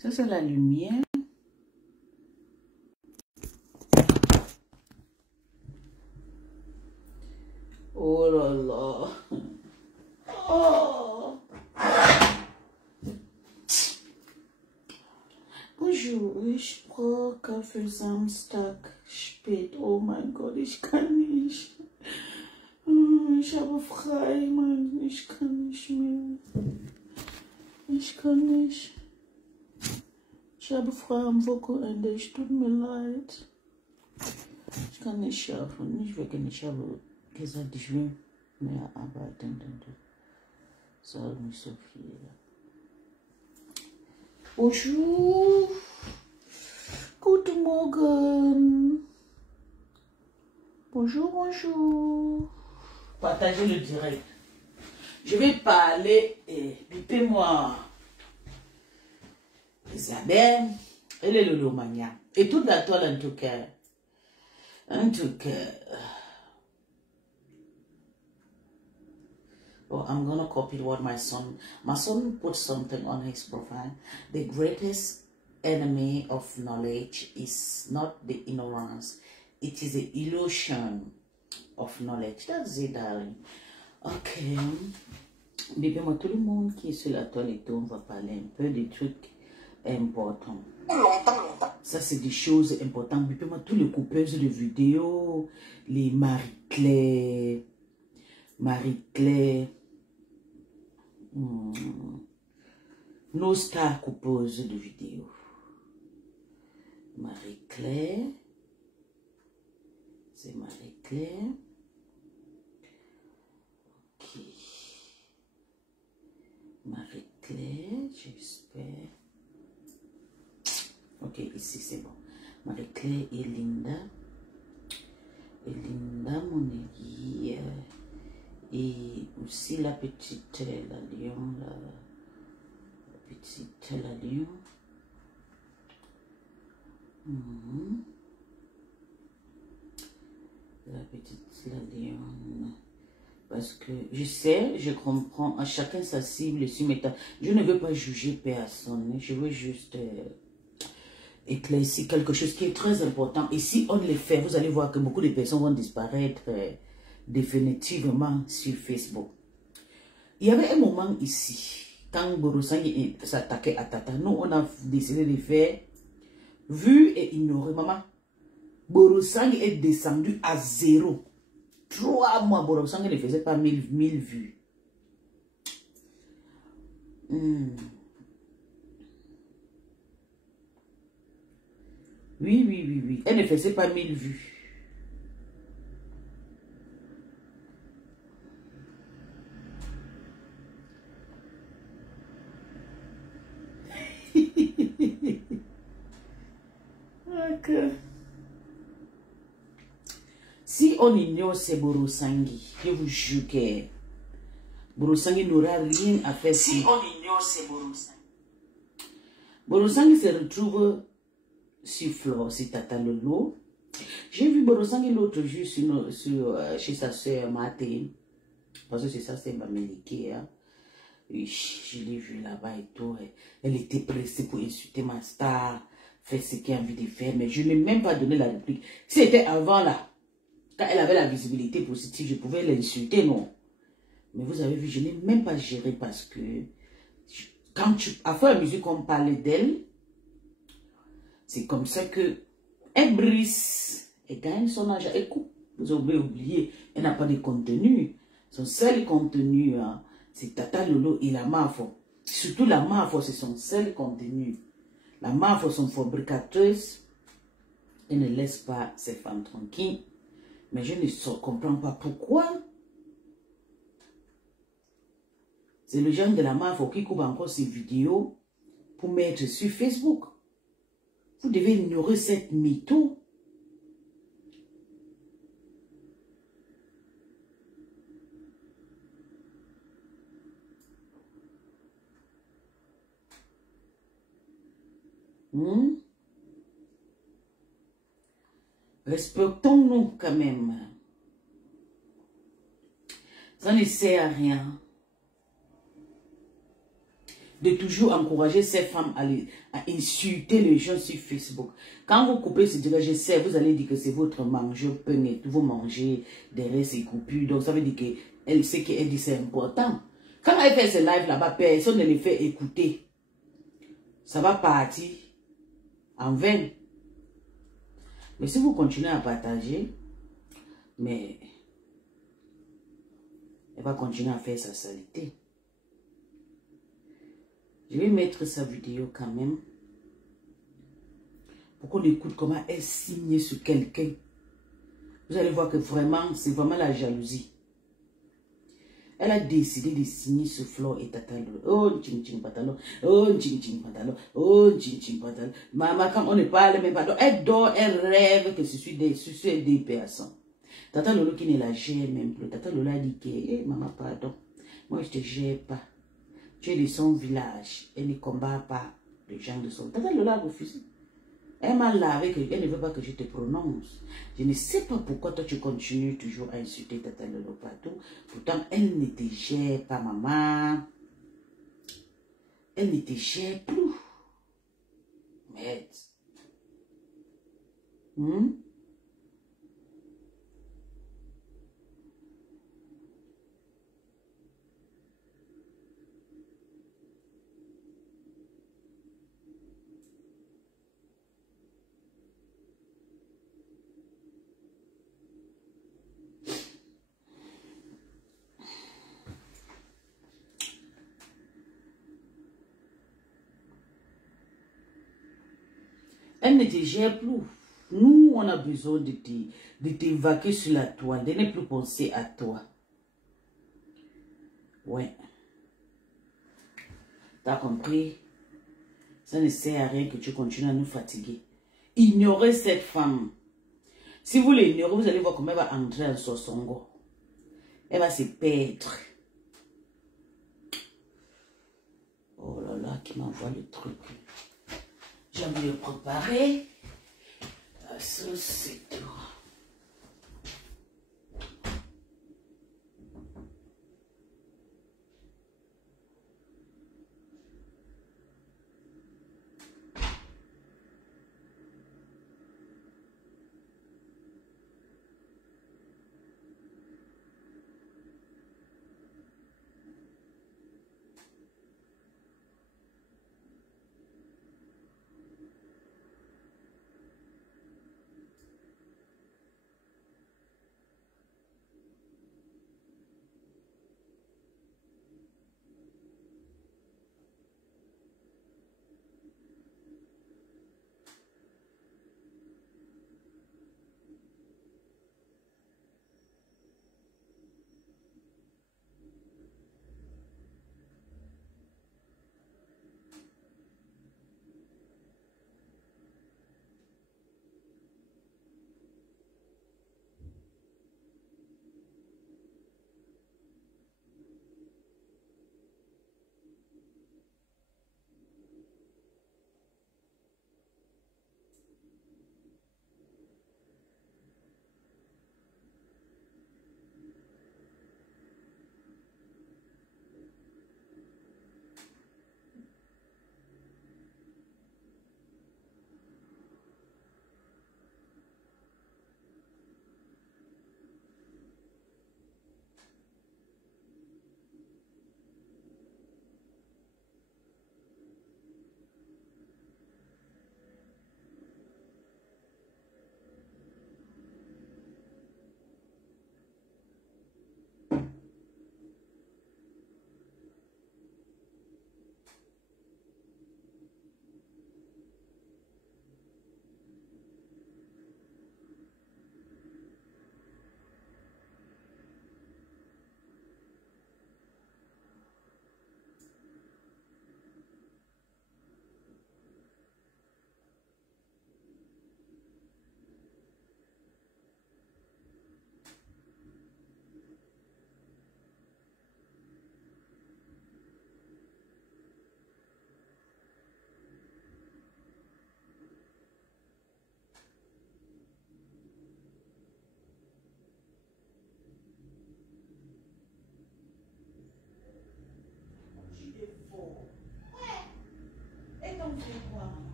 Ça, c'est la lumière. Oh là là. Oh. Bonjour, ich brauche Kaffee Samstag spät. Oh mein Gott, ich kann nicht. Ich habe frei, Mann. Ich kann nicht mehr. Ich kann nicht. Ich habe frei am Wochenende. Es tut mir leid. Ich kann nicht schaffen. Nicht wegen, ich habe gesagt, ich will mehr arbeiten. Das ist nicht so viel. Bonjour. Guten Morgen. Bonjour, bonjour. Partagez le direct. Je vais parler et bipez-moi. Isabelle, elle est le Lomania. Et toute la toile en tout cas. En tout cas. Oh, I'm gonna copy what my son put something on his profile. The greatest enemy of knowledge is not the ignorance. It is the illusion of knowledge. That's it, darling. Ok. Bébé, moi, tout le monde qui est sur la toile et tout, on va parler un peu des trucs importants. Ça, c'est des choses importantes. Bébé, moi, tous les coupeuses de vidéos, les Marie-Claire, nos stars coupeuses de vidéos. Marie-Claire. C'est Marie-Claire. Ok. Marie-Claire, j'espère. Ok, ici c'est bon. Marie-Claire et Linda. Et Linda, mon aiguille. Et aussi la petite, la lion, la petite, la lion. La petite, la lion. Parce que je sais, je comprends, à chacun sa cible sur mes tas. Je ne veux pas juger personne, je veux juste éclaircir quelque chose qui est très important. Et si on le fait, vous allez voir que beaucoup de personnes vont disparaître définitivement sur Facebook. Il y avait un moment ici, quand Borosangi s'attaquait à Tata, nous on a décidé de faire vu et ignoré. Maman, Borosangi est descendu à 0. 3 mois, Borosangi ne faisait pas 1000 vues. Oui. Elle ne faisait pas 1000 vues. Okay. Si on ignore ces Borosangi, je vous jure que Borosangi n'aura rien à faire. Si on ignore ces Borosangi. Borosangi se retrouve sur Flore, sur Tata Lolo. J'ai vu Borosangi l'autre jour chez sa soeur Maté. Parce que c'est ça, c'est ma méliquée. Hein. Je l'ai vu là-bas et tout. Elle était pressée pour insulter ma star. Faire ce qu'elle a envie de faire. Mais je n'ai même pas donné la réplique. Si c'était avant là. Quand elle avait la visibilité positive, je pouvais l'insulter, non. Mais vous avez vu, je n'ai même pas géré parce que quand à faire la musique, on parlait d'elle. C'est comme ça que elle brise, elle gagne son argent, elle coupe. Vous avez oublié, elle n'a pas de contenu. Son seul contenu, hein, c'est Tata Lolo et la Mafo. Surtout la Mafo, c'est son seul contenu. La Mafo, son fabricatrice, elle ne laisse pas ses femmes tranquilles. Mais je ne comprends pas pourquoi. C'est le genre de la Mafo qui coupe encore ses vidéos pour mettre sur Facebook. Vous devez ignorer cette mytho. Respectons-nous quand même. Ça ne sert à rien. de toujours encourager ces femmes à insulter les gens sur Facebook. Quand vous coupez ce direct, je sais, vous allez dire que c'est votre mangeur peigné, vous mangez des restes et coupures. Donc ça veut dire qu'elle sait qu'elle dit c'est important. Quand elle fait ce live là-bas, personne ne les fait écouter. Ça va partir en vain. Mais si vous continuez à partager, mais elle va continuer à faire sa saleté. Je vais mettre sa vidéo quand même. Pour qu'on écoute comment elle signe sur quelqu'un. Vous allez voir que vraiment, c'est vraiment la jalousie. Elle a décidé de signer sur Flo et Tatalo. Oh, tching tching patalo. Oh, tching tching patalo. Oh, tching tching patalo. Maman, quand on ne parle même pas, elle dort, elle rêve que ce sont des personnes. Tata Lolo qui ne la gère même plus. Tata Lolo a dit que, maman, pardon. Moi, je ne te gère pas. Tu es de son village. Elle ne combat pas les gens de son. Tata Lolo a refusé. Elle m'a lavé que elle ne veut pas que je te prononce. Je ne sais pas pourquoi toi tu continues toujours à insulter Tata Lolo partout. Pourtant, elle ne te gère pas, maman. Elle ne te gère plus. Mais... Elle ne te gère plus. Nous, on a besoin de t'évacuer sur la toile, de ne plus penser à toi. Ouais. T'as compris? Ça ne sert à rien que tu continues à nous fatiguer. Ignorez cette femme. Si vous l'ignorez, vous allez voir comment elle va entrer en Sosongo. Elle va se perdre. Oh là là, qui m'envoie le truc. J'ai envie de le préparer. Ça, c'est tout.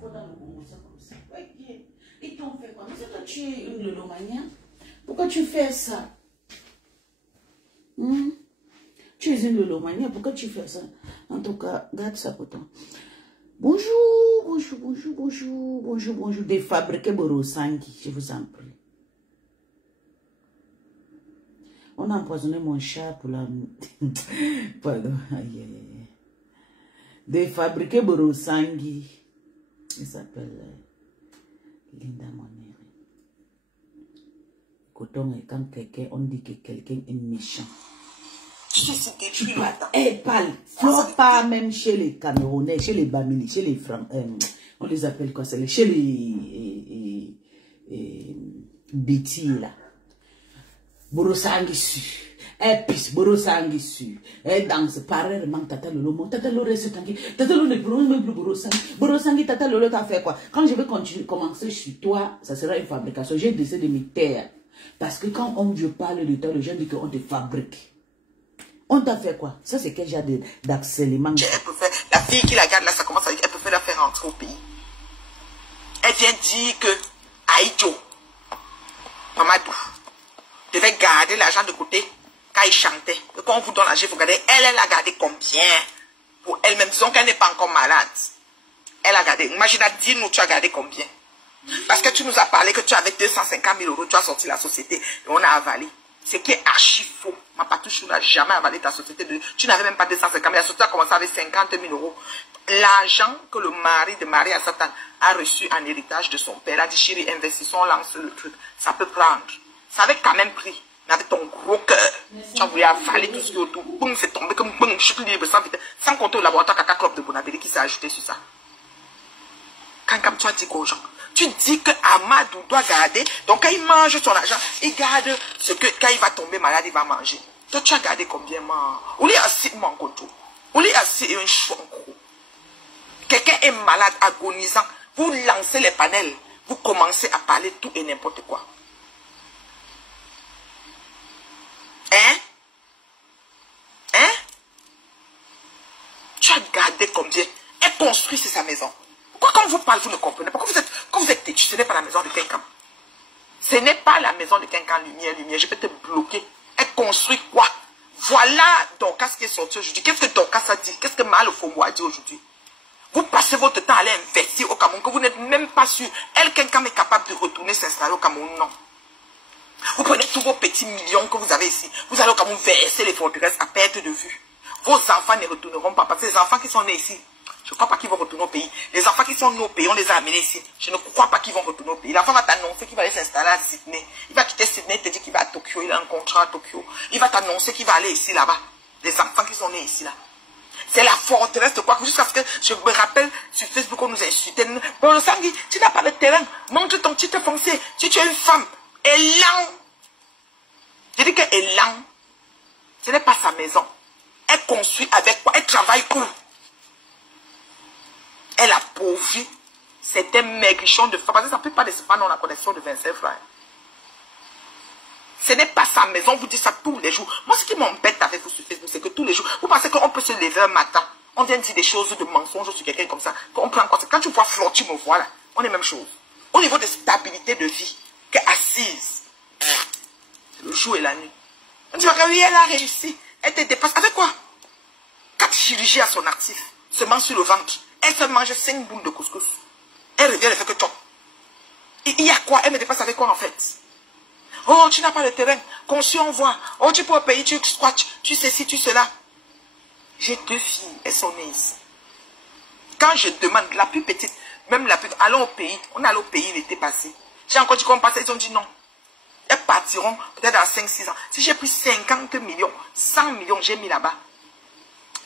fort dans le Congo, ça comme ça. Ils t'ont fait quoi? Mais c'est toi, tu es une lolomania. Pourquoi tu fais ça? Tu es une lolomania, pourquoi tu fais ça? En tout cas, garde ça pour toi. Bonjour, bonjour, bonjour, bonjour, bonjour, bonjour. Des fabriqués Borosangi, je vous en prie. On a empoisonné mon chat pour la... Pardon, aïe, aïe, aïe. Des fabriqués Borosangi. Il s'appelle Linda Monere. Coton, et quand quelqu'un, on dit que quelqu'un est méchant. Tu parles. Faut pas même chez les Camerounais, chez les Bamili, chez les Francs, on les appelle quoi, c'est chez les Betty là. Borosangi su, épice, Borosangi su, danse, pareillement, Tata Lolo, Tata Lolo reste tranquille, Tata Lolo ne prend même plus Borosangi, Borosangi, Tata Lolo t'as fait quoi? Quand je vais commencer chez toi, ça sera une fabrication, j'ai décidé de me taire, parce que quand je parle de toi, les gens disent qu'on te fabrique. On t'a fait quoi? Ça, c'est quel genre d'harcèlement? La fille qui la garde là, ça commence à dire qu'elle peut la faire rentrer au pays. Elle vient dire que Aïdjo, Mamadou, devait garder l'argent de côté quand il chantait. Et quand on vous donne l'argent, il faut garder. Elle a gardé combien? Pour elle-même, disons qu'elle n'est pas encore malade. Elle a gardé. Imagine, dis-nous, tu as gardé combien? Parce que tu nous as parlé que tu avais 250 000 euros, tu as sorti la société et on a avalé. Ce qui est archi faux. Ma patouche n'a jamais avalé ta société. Tu n'avais même pas 250 000. La société a commencé avec 50 000 euros. L'argent que le mari de Maria Satan a reçu en héritage de son père a dit, chérie, investissons, lance le truc. Ça peut prendre. Ça avait quand même pris. Mais avec ton gros cœur, tu as voulu avaler tout ce qui est autour. Boum, c'est tombé comme boum, chute libre, sans vitesse. Sans compter le laboratoire Caca Club de Bonabéli qui s'est ajouté sur ça. Quand tu as dit aux gens, tu dis que Amadou doit garder. Donc quand il mange son argent, il garde ce que quand il va tomber malade, il va manger. Toi, tu as gardé combien, man? Ou il y a assis mon koto. Ou il y a assis un chouanko. Quelqu'un est malade, agonisant. Vous lancez les panels. Vous commencez à parler tout et n'importe quoi. Hein? Hein? Tu as gardé combien? Elle construit sa maison. Pourquoi quand vous parlez, vous ne comprenez pas? Quand vous êtes têtu, ce n'est pas la maison de quelqu'un. Ce n'est pas la maison de quelqu'un, lumière, je peux te bloquer. Elle construit quoi? Voilà Dorcas qui est sorti aujourd'hui. Qu'est-ce que Dorcas a dit? Qu'est-ce que Mal Fomo a dit aujourd'hui? Vous passez votre temps à aller investir au Cameroun, que vous n'êtes même pas sûr. Elle, quelqu'un est capable de retourner s'installer au Cameroun? Non. Vous prenez tous vos petits millions que vous avez ici. Vous allez au Cameroun verser les forteresses à perte de vue. Vos enfants ne retourneront pas. Parce que les enfants qui sont nés ici, je ne crois pas qu'ils vont retourner au pays. Les enfants qui sont nés au pays, on les a amenés ici. Je ne crois pas qu'ils vont retourner au pays. L'enfant va t'annoncer qu'il va aller s'installer à Sydney. Il va quitter Sydney, il te dit qu'il va à Tokyo. Il a un contrat à Tokyo. Il va t'annoncer qu'il va aller ici, là-bas. Les enfants qui sont nés ici, là. C'est la forteresse de quoi? Jusqu'à ce que je me rappelle sur Facebook, on nous a insulté. Bon, Sangui, tu n'as pas de terrain. Montre ton titre foncier. Si tu es une femme, élan. Je dis que élan, ce n'est pas sa maison. Elle construit avec quoi? Elle travaille où? Elle appauvrit certains maigrichons de femmes. Parce que ça ne peut pas descendre dans la connexion de 25 francs. Ce n'est pas sa maison, vous dites ça tous les jours. Moi, ce qui m'embête avec vous sur Facebook, c'est que tous les jours, vous pensez qu'on peut se lever un matin, on vient dire des choses de mensonges sur quelqu'un comme ça, qu'on prend en compte. Quand tu vois Flore, tu me vois là, on est même chose. Au niveau de stabilité de vie, qu'elle est assise, c'est le jour et la nuit. On dit, oui, elle a réussi. Elle te dépasse. Avec quoi? 4 chirurgies à son actif, seulement sur le ventre. Elle se mange 5 boules de couscous. Elle revient, elle fait que top. Il y a quoi? Elle me dépasse avec quoi en fait? Oh, tu n'as pas de terrain. Conçu, on voit. Oh, tu peux au pays, tu squattes. Tu sais si, tu sais là. J'ai 2 filles. Elles sont nées ici. Quand je demande, la plus petite, même la plus... Allons au pays. On est allé au pays l'été passé. J'ai encore dit qu'on passait. Ils ont dit non. Elles partiront peut-être dans 5-6 ans. Si j'ai pris 50 millions, 100 millions, j'ai mis là-bas.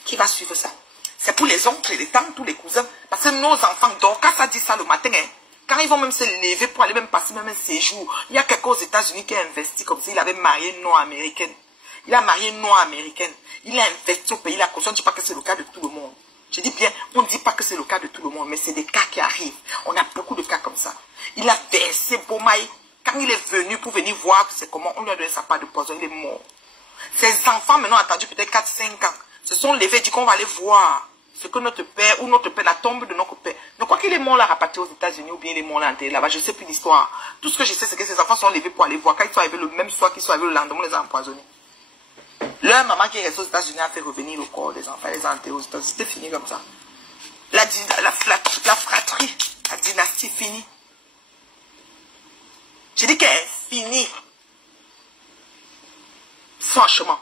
Qui va suivre ça? C'est pour les oncles, les tantes, tous les cousins. Parce que nos enfants, donc, quand ça dit ça le matin, hein, quand ils vont même se lever pour aller même passer même un séjour, il y a quelqu'un aux États-Unis qui a investi comme ça. Il avait marié une Noire-américaine. Il a marié une Noire-américaine. Il a investi au pays. La caution ne dit pas que c'est le cas de tout le monde. Je dis bien, on ne dit pas que c'est le cas de tout le monde, mais c'est des cas qui arrivent. On a beaucoup de cas comme ça. Il a versé Bomaï. Quand il est venu pour venir voir c'est comment, on lui a donné sa part de poison. Il est mort. Ses enfants, maintenant, ont attendu peut-être 4-5 ans. Se sont levés et dit qu'on va aller voir ce que notre père ou notre père, la tombe de notre père. Ne crois qu'il est mort là, rapatrié aux États-Unis ou bien il est mort là, enterré là-bas. Je ne sais plus l'histoire. Tout ce que je sais, c'est que ses enfants sont levés pour aller voir. Quand ils sont arrivés le même soir qu'ils sont arrivés le lendemain, on les a empoisonnés. Leur maman qui est restée aux États-Unis a fait revenir le corps des enfants, les a enterrés aux États-Unis. C'était fini comme ça. La fratrie, la dynastie finie. J'ai dit qu'elle est finie. Franchement.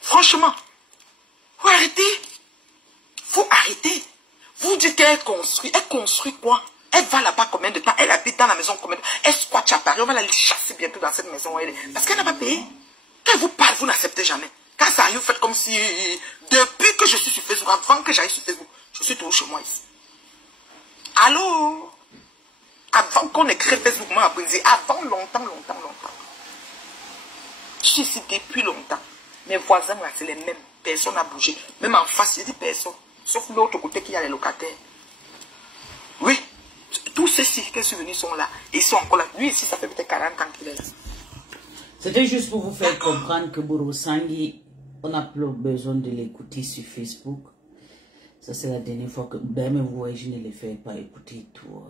Franchement. Faut arrêter. Faut arrêter. Vous dites qu'elle construit. Elle construit quoi? Elle va là-bas combien de temps? Elle habite dans la maison combien de temps? Elle squatte à Paris. On va la chasser bientôt dans cette maison où elle est. Parce qu'elle n'a pas payé. Quand elle vous parle, vous n'acceptez jamais. Quand ça arrive, vous faites comme si... Depuis que je suis sur Facebook, avant que j'aille sur Facebook, je suis toujours chez moi ici. Allô? Avant qu'on ait créé Facebook, moi, à Brésil. Avant longtemps. Je suis ici depuis longtemps. Mes voisins, là, c'est les mêmes. Personne n'a bougé. Même en face, il y a des personnes. Sauf l'autre côté qui a les locataires. Oui. Tous ceux-ci qui sont venus sont là. Ils sont encore là. Lui ici, ça fait peut-être 40 ans qu'il est là. C'était juste pour vous faire comprendre que Borosangi, on n'a plus besoin de l'écouter sur Facebook. Ça, c'est la dernière fois que, même vous voyez, je ne les fais pas écouter tout.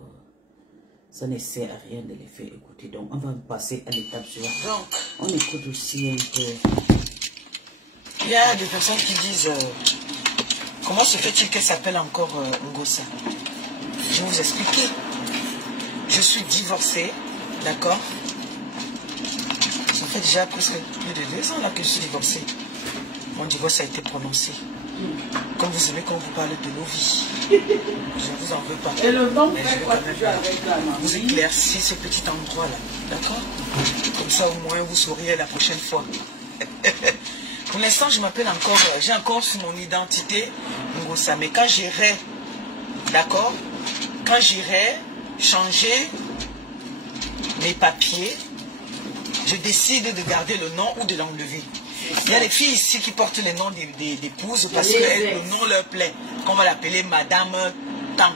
Ça ne sert à rien de les faire écouter. Donc, on va passer à l'étape suivante. Donc, on écoute aussi un peu. Il y a des personnes qui disent comment se fait-il qu'elle s'appelle encore Ngossa? Je vais vous expliquer. Je suis divorcée, d'accord? Ça fait déjà presque plus de 2 ans là que je suis divorcée. Mon divorce a été prononcé. Comme vous aimez quand vous parlez de nos vies. Je ne vous en veux pas. Et le temps mais je vais quand même vous éclaircir ce petit endroit là. D'accord? Comme ça au moins vous sauriez la prochaine fois. Pour l'instant, je m'appelle encore, j'ai encore sur mon identité Ngossa. Mais quand j'irai, d'accord, quand j'irai changer mes papiers, je décide de garder le nom ou de l'enlever. Il y a des filles ici qui portent les noms d'épouses parce que le nom leur plaît. Qu'on va l'appeler Madame Tan.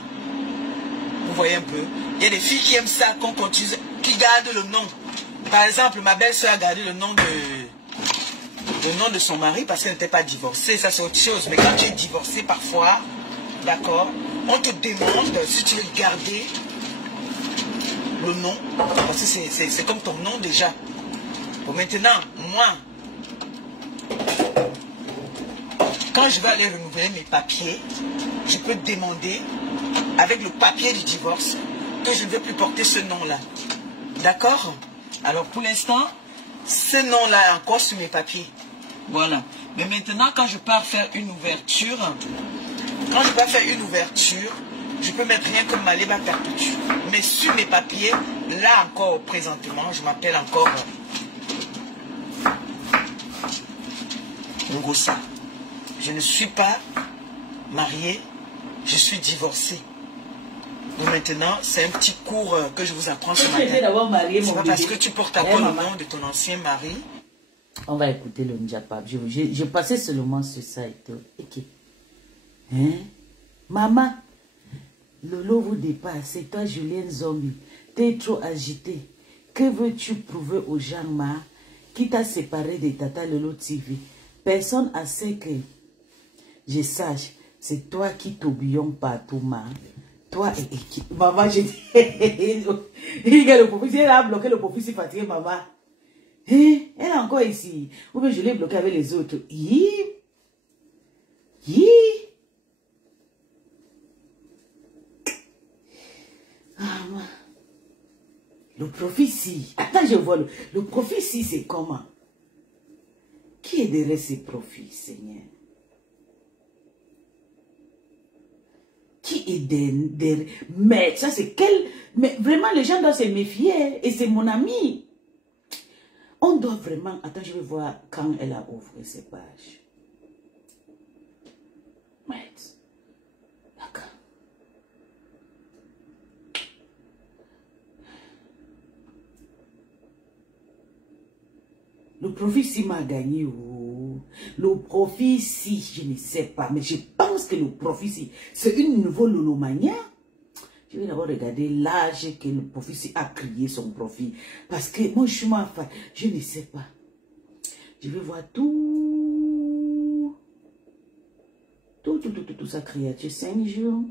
Vous voyez un peu. Il y a des filles qui aiment ça, qu'on continue, qui gardent le nom. Par exemple, ma belle-sœur a gardé le nom de son mari parce qu'elle n'était pas divorcée, ça c'est autre chose. Mais quand tu es divorcé parfois, d'accord, on te demande si tu veux garder le nom, parce que c'est comme ton nom déjà. Bon, maintenant, moi, quand je vais aller renouveler mes papiers, je peux demander, avec le papier du divorce, que je ne veux plus porter ce nom-là. D'accord? Alors pour l'instant, ce nom-là est encore sur mes papiers. Voilà. Mais maintenant, quand je pars faire une ouverture, je peux mettre rien comme Maléba Perpétue. Mais sur mes papiers, là encore, présentement, je m'appelle encore Ngossa. Je ne suis pas mariée, je suis divorcée. Donc maintenant, c'est un petit cours que je vous apprends ce matin. C'est pas parce que tu portes encore le nom de ton ancien mari. On va écouter le Ndjapap. Je passais seulement sur ça et tout. Ok. Hein? Maman, Lolo vous dépasse. C'est toi, Julien Zombie. T'es trop agité. Que veux-tu prouver aux gens, ma, qui t'a séparé de Tata Lolo TV? Personne a sait que je sache. C'est toi qui t'oublions partout, ma. Toi et qui. Maman, j'ai dit. Le professeur, elle a bloqué le professeur fatigué, maman. Elle est encore ici. Ou bien je l'ai bloqué avec les autres. Le prophétie. Attends, je vois le prophétie, c'est comment? Qui est derrière ces profits, Seigneur? Qui est derrière? Mais ça, c'est quel... Mais vraiment, les gens doivent se méfier. Et c'est mon ami. On doit vraiment... Attends, je vais voir quand elle a ouvert ses pages. Ouais. D'accord. Le profit si m'a gagné. Oh. Le profit si, je ne sais pas. Mais je pense que le profit si, c'est une nouvelle Lolomania. Je vais d'abord regarder l'âge que le profit a créé son profit. Parce que moi, je suis ma femme. Je ne sais pas. Je vais voir tout tout sa créature, 5 jours.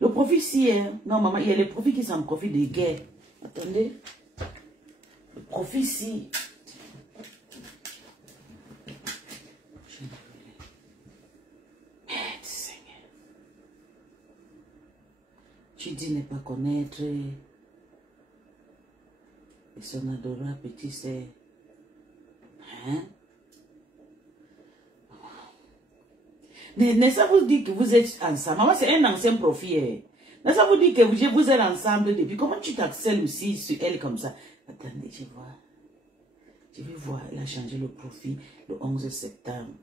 Le profit ici, hein. Non, maman, il y a les profits qui s'en profitent des guerres. Attendez. Le profit ici. Seigneur. Tu dis ne pas connaître. Et son adorable petit, c'est... Hein? Mais ça vous dit que vous êtes ensemble? Maman, c'est un ancien profil. Mais ça vous dit que vous êtes ensemble depuis. Comment tu t'accèles aussi sur elle comme ça? Attendez, je vois. Je vais voir. Elle a changé le profil le 11 septembre.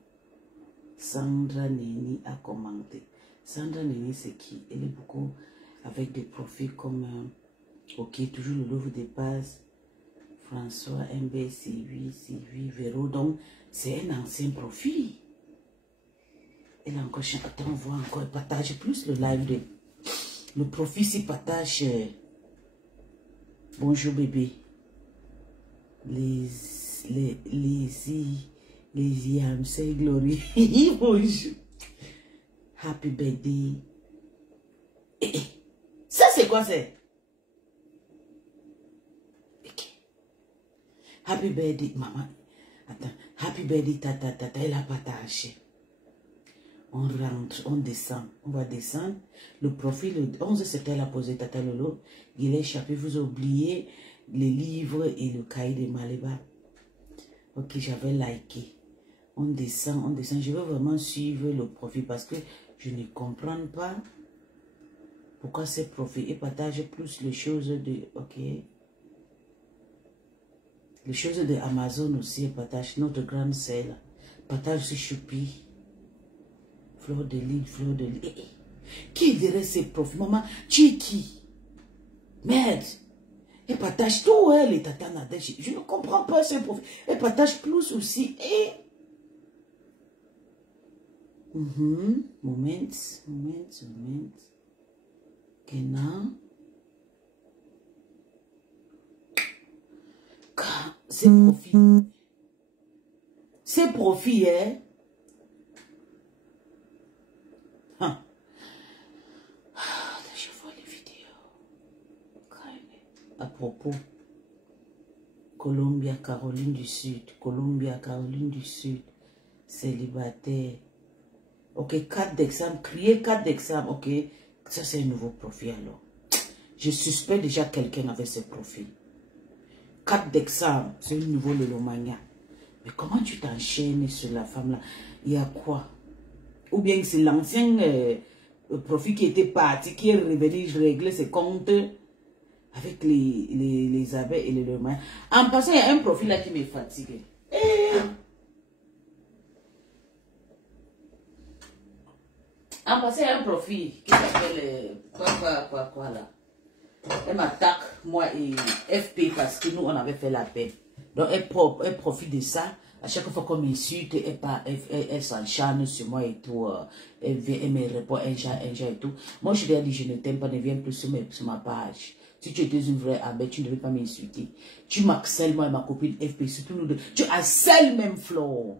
Sandra Neni a commenté. Sandra Neni, c'est qui? Elle est beaucoup avec des profils comme... ok, toujours le Louvre des bases. François MB, C8, Véro. Donc, c'est un ancien profil. Elle a encore changé. Attends, on voit encore. Elle partage plus le live de... Le profil s'y partage. Bonjour bébé. Les yams, c'est glory. Bonjour. Happy birthday. Ça c'est quoi c'est? Ok. Happy birthday, maman. Attends. Happy birthday, tata. Elle a partagé. On rentre, on descend, on va descendre. Le profil, le 11 septembre, elle a posé Tata Lolo. Il est échappé, vous oubliez les livres et le cahier de Maléba. Ok, j'avais liké. On descend. Je veux vraiment suivre le profil parce que je ne comprends pas pourquoi ces profils. Et partage plus les choses de... Ok. Les choses de Amazon aussi, elle partage notre grande sœur. Partage sur Shopee. Fleur de l'île. Qui dirait ces profils? Maman, tu es qui? Merde. Elle partage tout, hein, les tatas Nadège. Je ne comprends pas ces profils. Elle partage plus aussi. Et... Moment. Kenan. Ces profils. Ces profils, hein. Je vois les vidéos. À propos, Colombia, Caroline du Sud, célibataire. Ok, 4 d'examen, crier 4 d'examen, ok. Ça c'est un nouveau profil alors. Je suspecte déjà quelqu'un avec ce profil. 4 d'examen, c'est un nouveau Lelomania. Mais comment tu t'enchaînes sur la femme là? Il y a quoi? Ou bien c'est l'ancien profil qui était parti, qui est revenu régler ses comptes avec les abeilles et les lemains. En passant, il y a un profil là qui me fatigue. En passant, il y a un profil qui s'appelle quoi là. Elle m'attaque, moi et FP, parce que nous, on avait fait la paix. Donc, elle profite de ça. À chaque fois qu'on m'insulte, elle s'enchaîne sur moi et tout. Elle me répond un genre et tout. Moi, je lui ai dit, je ne t'aime pas, ne viens plus sur ma page. Si tu étais une vraie abeille, tu ne devais pas m'insulter. Tu m'accelles, moi et ma copine FP, surtout nous deux. Tu accelles même Flo.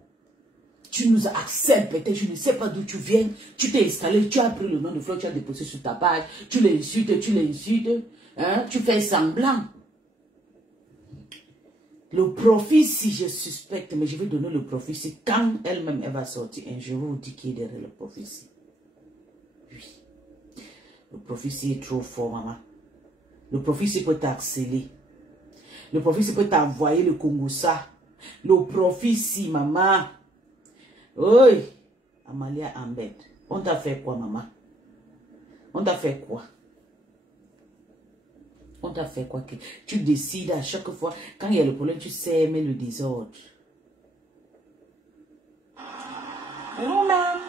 Tu nous accelles peut-être, je ne sais pas d'où tu viens. Tu t'es installé, tu as pris le nom de Flo, tu as déposé sur ta page. Tu l'insultes. Hein? Tu fais semblant. Le profit, si je suspecte, mais je vais donner le profit, c'est quand elle-même elle va sortir. Je vais vous dire qui est derrière le profit. Oui. Le profit est trop fort, maman. Le profit peut t'accélérer. Le profit peut t'envoyer le Congossa. Le profit, maman. Oui. Amalia Ambed. On t'a fait quoi, maman? On t'a fait quoi? On t'a fait quoi? Tu décides à chaque fois, quand il y a le problème, tu sèmes le désordre. Nous-mêmes.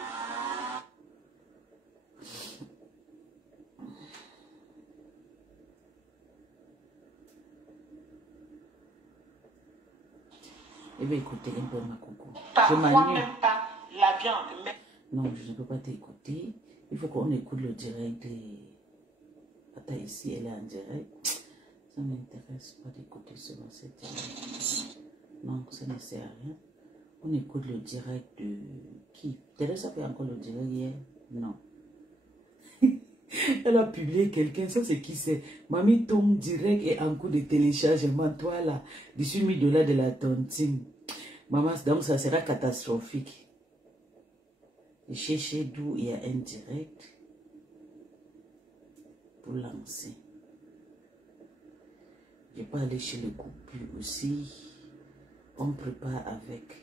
Eh bien, écoutez un peu ma coucou. Parfois même pas la viande. Mais... Non, je ne peux pas t'écouter. Il faut qu'on écoute le direct de... Attends, ici, elle est en direct. Ça ne m'intéresse pas d'écouter seulement cette direct. Non, ça ne sert à rien. On écoute le direct de Qui? Teresa peut encore le dire hier? Non. Elle a publié quelqu'un, ça c'est qui c'est? Mamie tombe direct et en cours de téléchargement. Toi là, 18 000 $ de la tontine. Maman, donc ça sera catastrophique. Et chercher d'où il y a un direct pour lancer. Je peux aller chez le couple aussi. On prépare avec.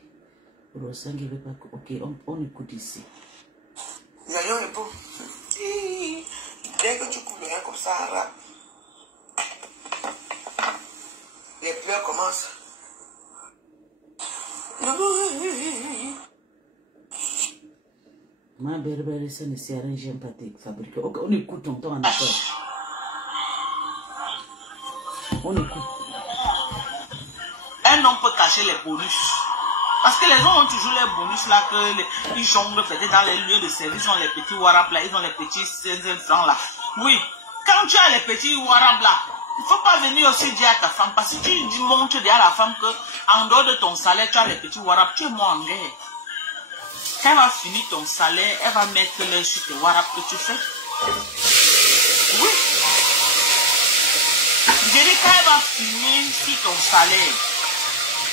Rosangi veut pas. Ok, on écoute ici. Yayo est beau. Dès que tu coupes le rien comme ça, rap. Les pleurs commencent. Ma berbère, ça ne sert à rien, j'aime pas te fabriquer. Ok, on écoute ton temps en accord. On écoute. Un homme peut cacher les bonus. Parce que les gens ont toujours les bonus là, que ils jonglent peut-être dans les lieux de service, ils ont les petits warab là, ils ont les petits 16 francs là. Oui, quand tu as les petits warab là, il ne faut pas venir aussi dire à ta femme, parce que si tu montres à la femme que en dehors de ton salaire, tu as les petits warab, tu es moins en guerre. Quand elle va finir ton salaire, elle va mettre l'œil sur tes warab que tu fais. Oui. Je dis quand elle va finir sur ton salaire,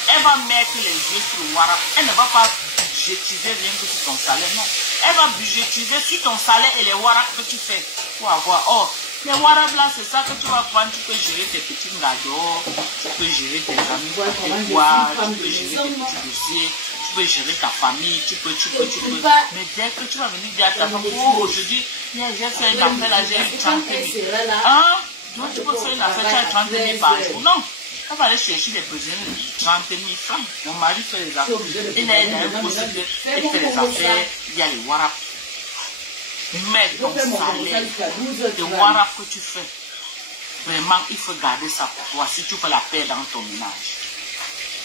elle va mettre les yeux sur le warab. Elle ne va pas budgétiser rien que sur ton salaire, non. Elle va budgétiser sur ton salaire et les warab que tu fais pour avoir. Oh, les warab là, c'est ça que tu vas prendre. Tu peux gérer tes petits gâteaux, tu peux gérer tes amis, tu peux gérer tes petits dossiers, tu peux gérer ta famille, tu peux. Mais dès que tu vas venir dire à ta femme, oh, aujourd'hui, j'ai fait une affaire là, j'ai eu 30 000. Hein? Donc tu peux faire une affaire, tu as 30 000 par jour. Non. On va aller chercher des besoins de 30 000 francs. Mon mari fait les affaires. Il a un possible. Il fait les affaires. Il y a les warab. Mais ton salaire, les warab que tu fais, vraiment, il faut garder ça pour toi si tu peux la paix dans ton ménage.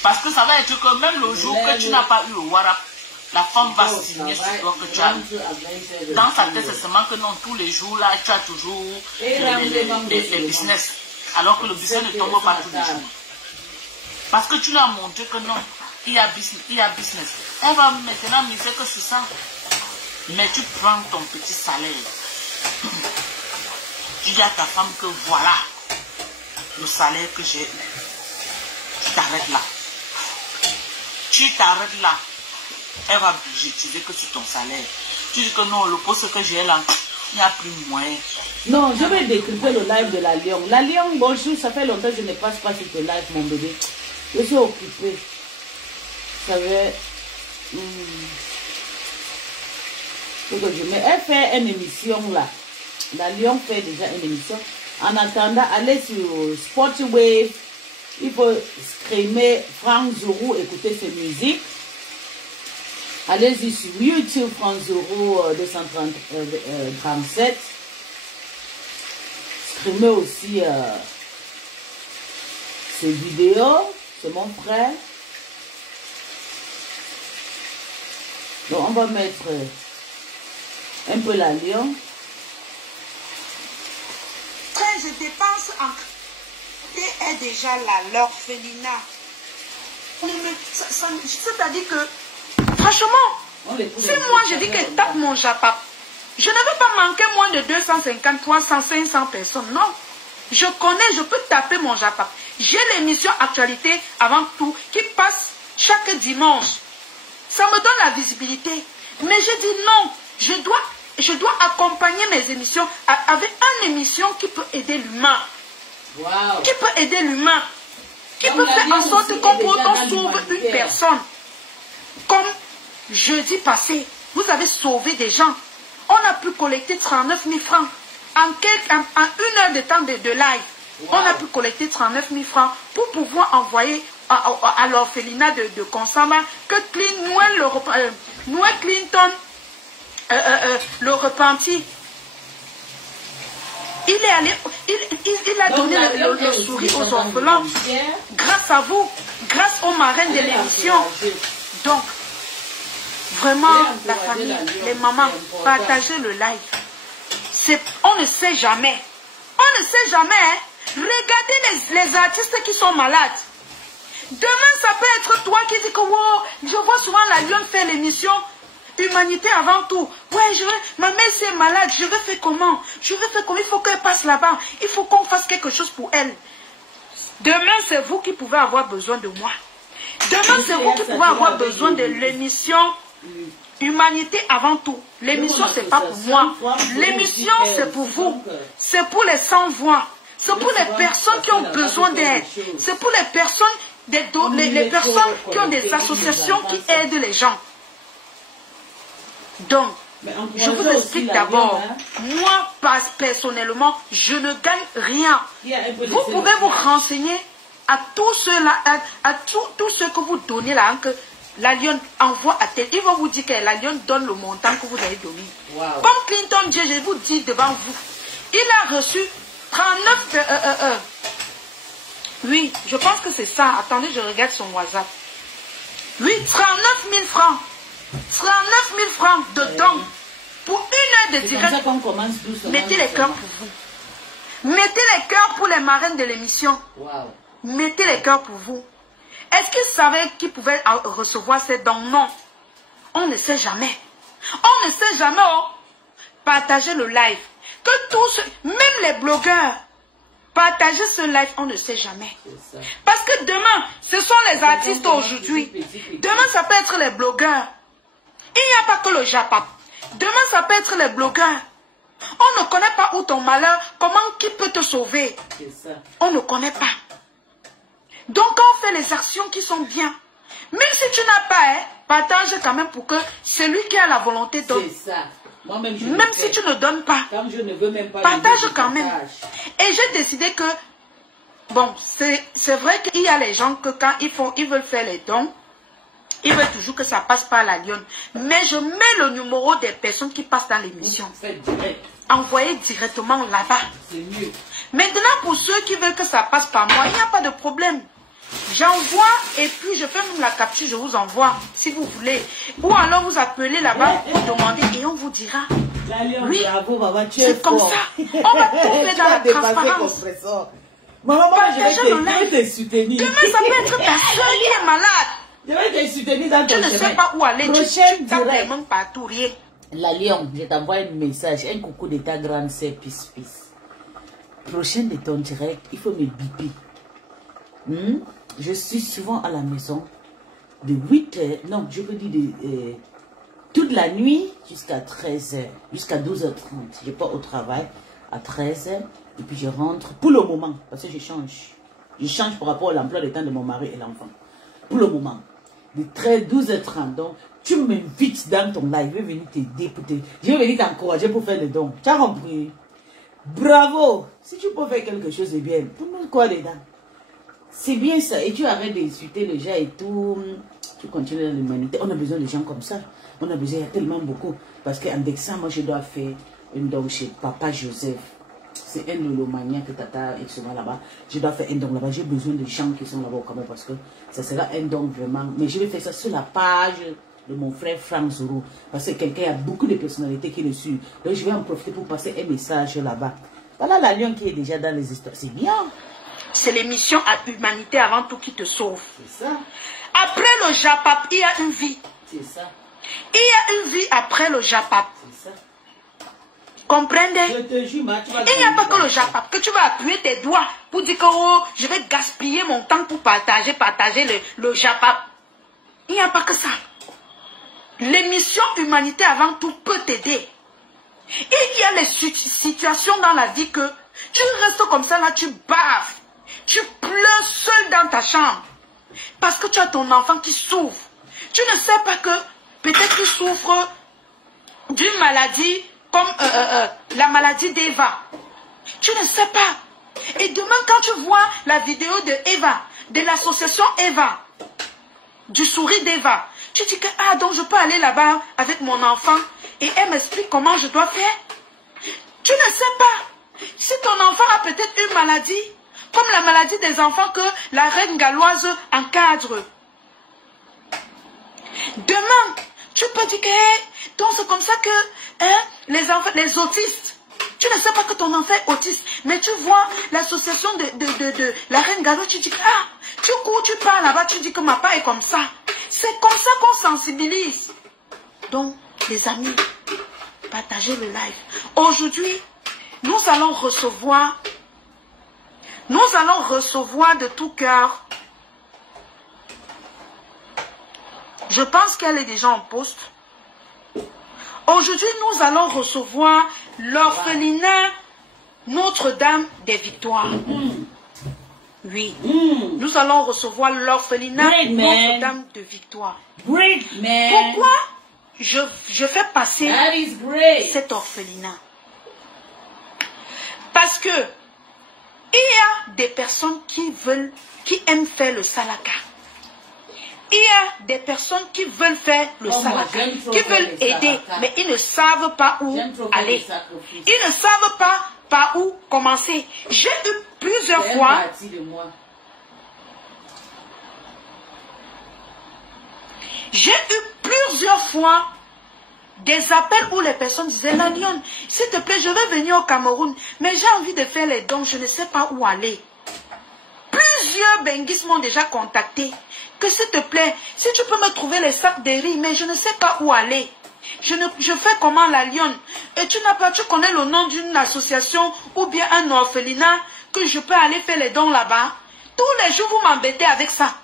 Parce que ça va être que même le jour que tu n'as pas eu le warab, la femme va signer sur toi que tu as eu. Dans sa tête, c'est seulement que non, tous les jours là, tu as toujours les business. Alors que le business ne tombe pas tous les jours. Parce que tu lui as montré que non, il y a business. Elle va maintenant miser que c'est ça. Mais tu prends ton petit salaire. Tu dis à ta femme que voilà le salaire que j'ai eu. Tu t'arrêtes là. Tu t'arrêtes là. Elle va budgétiser que sur ton salaire. Tu dis que non, le poste que j'ai là, il n'y a plus moyen. Non, je vais décrypter le live de la Lion. La Lion, bonjour, ça fait longtemps que je ne passe pas sur tes lives, mon bébé. Je suis occupée. Vous savez. Mais elle fait une émission là. La Lion fait déjà une émission. En attendant, allez sur Spotify. Il faut streamer Franck Zoro, écouter ses musiques. Allez-y sur YouTube, Franck Zoro 237. Streamer aussi ses vidéos. C'est mon frère. Donc on va mettre un peu la Lion. Quand je dépense en est déjà là, l'orphelinat. C'est-à-dire que, franchement, si moi je dis que je tape mon japap, je ne vais pas manquer moins de 250, 300, 500 personnes. Non. Je connais, je peux taper mon japap. J'ai l'émission Actualité avant tout qui passe chaque dimanche. Ça me donne la visibilité. Mais je dis non, je dois accompagner mes émissions avec une émission qui peut aider l'humain. Wow. Qui peut aider l'humain. Qui peut faire en sorte qu'on sauve une personne. Comme jeudi passé, vous avez sauvé des gens. On a pu collecter 39 000 francs. En une heure de temps de live, wow. On a pu collecter 39 000 francs pour pouvoir envoyer à l'orphelinat de Consamba que Noël Clinton, le repenti, il est allé, il a donné le sourire aux orphelins grâce à vous, grâce aux marraines de l'émission. Donc, vraiment, la famille, les mamans, partagez le live. On ne sait jamais. On ne sait jamais. Hein. Regardez les artistes qui sont malades. Demain, ça peut être toi qui dis que wow, je vois souvent la Lionne faire l'émission. Humanité avant tout. Ouais, ma mère c'est malade, je vais faire comment? Je vais faire comment? Il faut qu'elle passe là-bas. Il faut qu'on fasse quelque chose pour elle. Demain, c'est vous qui pouvez avoir besoin de moi. Demain, c'est vous qui pouvez avoir besoin de l'émission Humanité avant tout. L'émission, c'est pas pour moi. L'émission, c'est pour vous. C'est pour les sans-voix. C'est pour les personnes qui ont besoin d'aide. C'est pour les personnes, les personnes qui ont des associations qui aident les gens. Donc, je vous explique d'abord. Moi, personnellement, je ne gagne rien. Vous pouvez vous renseigner à tous ceux-là, à tous ceux que vous donnez là, que la Lyon envoie à tel. Ils vont vous dire que la Lyon donne le montant que vous avez donné. Wow. Comme Clinton, je vous dis devant vous, il a reçu 39... oui, je pense que c'est ça. Attendez, je regarde son WhatsApp. Oui, 39 000 francs. 39 000 francs de dons pour 1 heure de direct. Mettez les cœurs pour vous. Mettez les cœurs pour les marraines de l'émission. Wow. Mettez les cœurs pour vous. Est-ce qu'ils savaient qu'ils pouvaient recevoir ces dons? Non. On ne sait jamais. On ne sait jamais. Oh. Partagez le live. Que tous, même les blogueurs, partagez ce live, on ne sait jamais. Parce que demain, ce sont les artistes aujourd'hui. Demain, ça peut être les blogueurs. Il n'y a pas que le Japap. Demain, ça peut être les blogueurs. On ne connaît pas où ton malheur, comment qui peut te sauver. On ne connaît pas. Donc, on fait les actions qui sont bien. Même si tu n'as pas, partage quand même pour que celui qui a la volonté donne. C'est ça. Moi-même, même si tu ne donnes pas, quand je ne veux même pas partage quand même. Et j'ai décidé que, bon, c'est vrai qu'il y a les gens que quand ils veulent faire les dons, ils veulent toujours que ça passe par la Lyon. Mais je mets le numéro des personnes qui passent dans l'émission. Envoyez directement là-bas. C'est mieux. Maintenant, pour ceux qui veulent que ça passe par moi, il n'y a pas de problème. J'envoie et puis je fais même la capture, je vous envoie si vous voulez. Ou alors vous appelez là-bas, vous demandez et on vous dira. Oui, c'est comme ça. On va tout faire dans la transparence. Maman, je vais te soutenir. Demain, ça peut être ta soeur qui est malade. Je vais te soutenir dans ton chemin. Tu ne sais pas où aller. Tu tapes les mains partout, rien. La Lyon, je t'envoie un message, un coucou de ta grande sœur Pis. Prochaine de ton direct, il faut me biper. Je suis souvent à la maison de 8h, non, je peux dire de toute la nuit jusqu'à 13h, jusqu'à 12h30. Je pars au travail à 13h et puis je rentre pour le moment, parce que je change. Je change par rapport à l'emploi du temps de mon mari et l'enfant. Pour le moment, de 12h30. Donc, tu m'invites dans ton live, je vais venir t'aider, je vais venir t'encourager pour faire les dons. Tu as compris? Bravo! Si tu peux faire quelque chose de bien, tout le monde quoi dedans? C'est bien ça. Et tu arrêtes d'insulter les gens et tout. Tu continues dans l'humanité. On a besoin de gens comme ça. On a besoin, il y a tellement beaucoup. Parce qu'en décembre, moi, je dois faire une don chez Papa Joseph. C'est un lolomania que Tata est souvent là-bas. Je dois faire un don là-bas. J'ai besoin de gens qui sont là-bas au Cameroun parce que ça sera un don vraiment. Mais je vais faire ça sur la page de mon frère Franck Zoro. Parce que quelqu'un a beaucoup de personnalités qui le suivent. Donc, je vais en profiter pour passer un message là-bas. Voilà la Lyon qui est déjà dans les histoires. C'est bien. C'est l'émission à humanité avant tout qui te sauve. C'est ça. Après le Japap, il y a une vie. C'est ça. Il y a une vie après le Japap. C'est ça. Comprenez? Je te jure, il n'y a pas que le Japap, que tu vas appuyer tes doigts pour dire que oh, je vais gaspiller mon temps pour partager le Japap. Il n'y a pas que ça. L'émission Humanité avant tout peut t'aider. Il y a les situations dans la vie que tu restes comme ça là, tu baves. Tu pleures seul dans ta chambre. Parce que tu as ton enfant qui souffre. Tu ne sais pas que peut-être qu'il souffre d'une maladie comme la maladie d'Eva. Tu ne sais pas. Et demain quand tu vois la vidéo de Eva, de l'association Eva, du sourire d'Eva, tu dis que ah donc je peux aller là-bas avec mon enfant et elle m'explique comment je dois faire. Tu ne sais pas. Si ton enfant a peut-être une maladie, comme la maladie des enfants que la reine galloise encadre. Demain, tu peux dire que donc c'est comme ça que les enfants, les autistes, tu ne sais pas que ton enfant est autiste, mais tu vois l'association de la reine galloise, tu dis que ah, tu cours, tu pars là-bas, tu dis que ma part est comme ça. C'est comme ça qu'on sensibilise. Donc, les amis, partagez le live. Aujourd'hui, nous allons recevoir de tout cœur. Je pense qu'elle est déjà en poste. Aujourd'hui, nous allons recevoir l'orphelinat Notre-Dame des Victoires. Oui. Nous allons recevoir l'orphelinat Notre-Dame de Victoire. Pourquoi je fais passer cet orphelinat? Parce que il y a des personnes qui aiment faire le salaka. Il y a des personnes qui veulent faire le salaka, qui veulent aider, mais ils ne savent pas où aller. Ils ne savent pas par où commencer. J'ai eu plusieurs fois des appels où les personnes disaient, la Lyon, s'il te plaît, je vais venir au Cameroun, mais j'ai envie de faire les dons, je ne sais pas où aller. Plusieurs benguis m'ont déjà contacté. Que s'il te plaît, si tu peux me trouver les sacs de riz, mais je ne sais pas où aller. Je fais comment la Lyon? Et tu connais le nom d'une association ou bien un orphelinat que je peux aller faire les dons là-bas? Tous les jours, vous m'embêtez avec ça.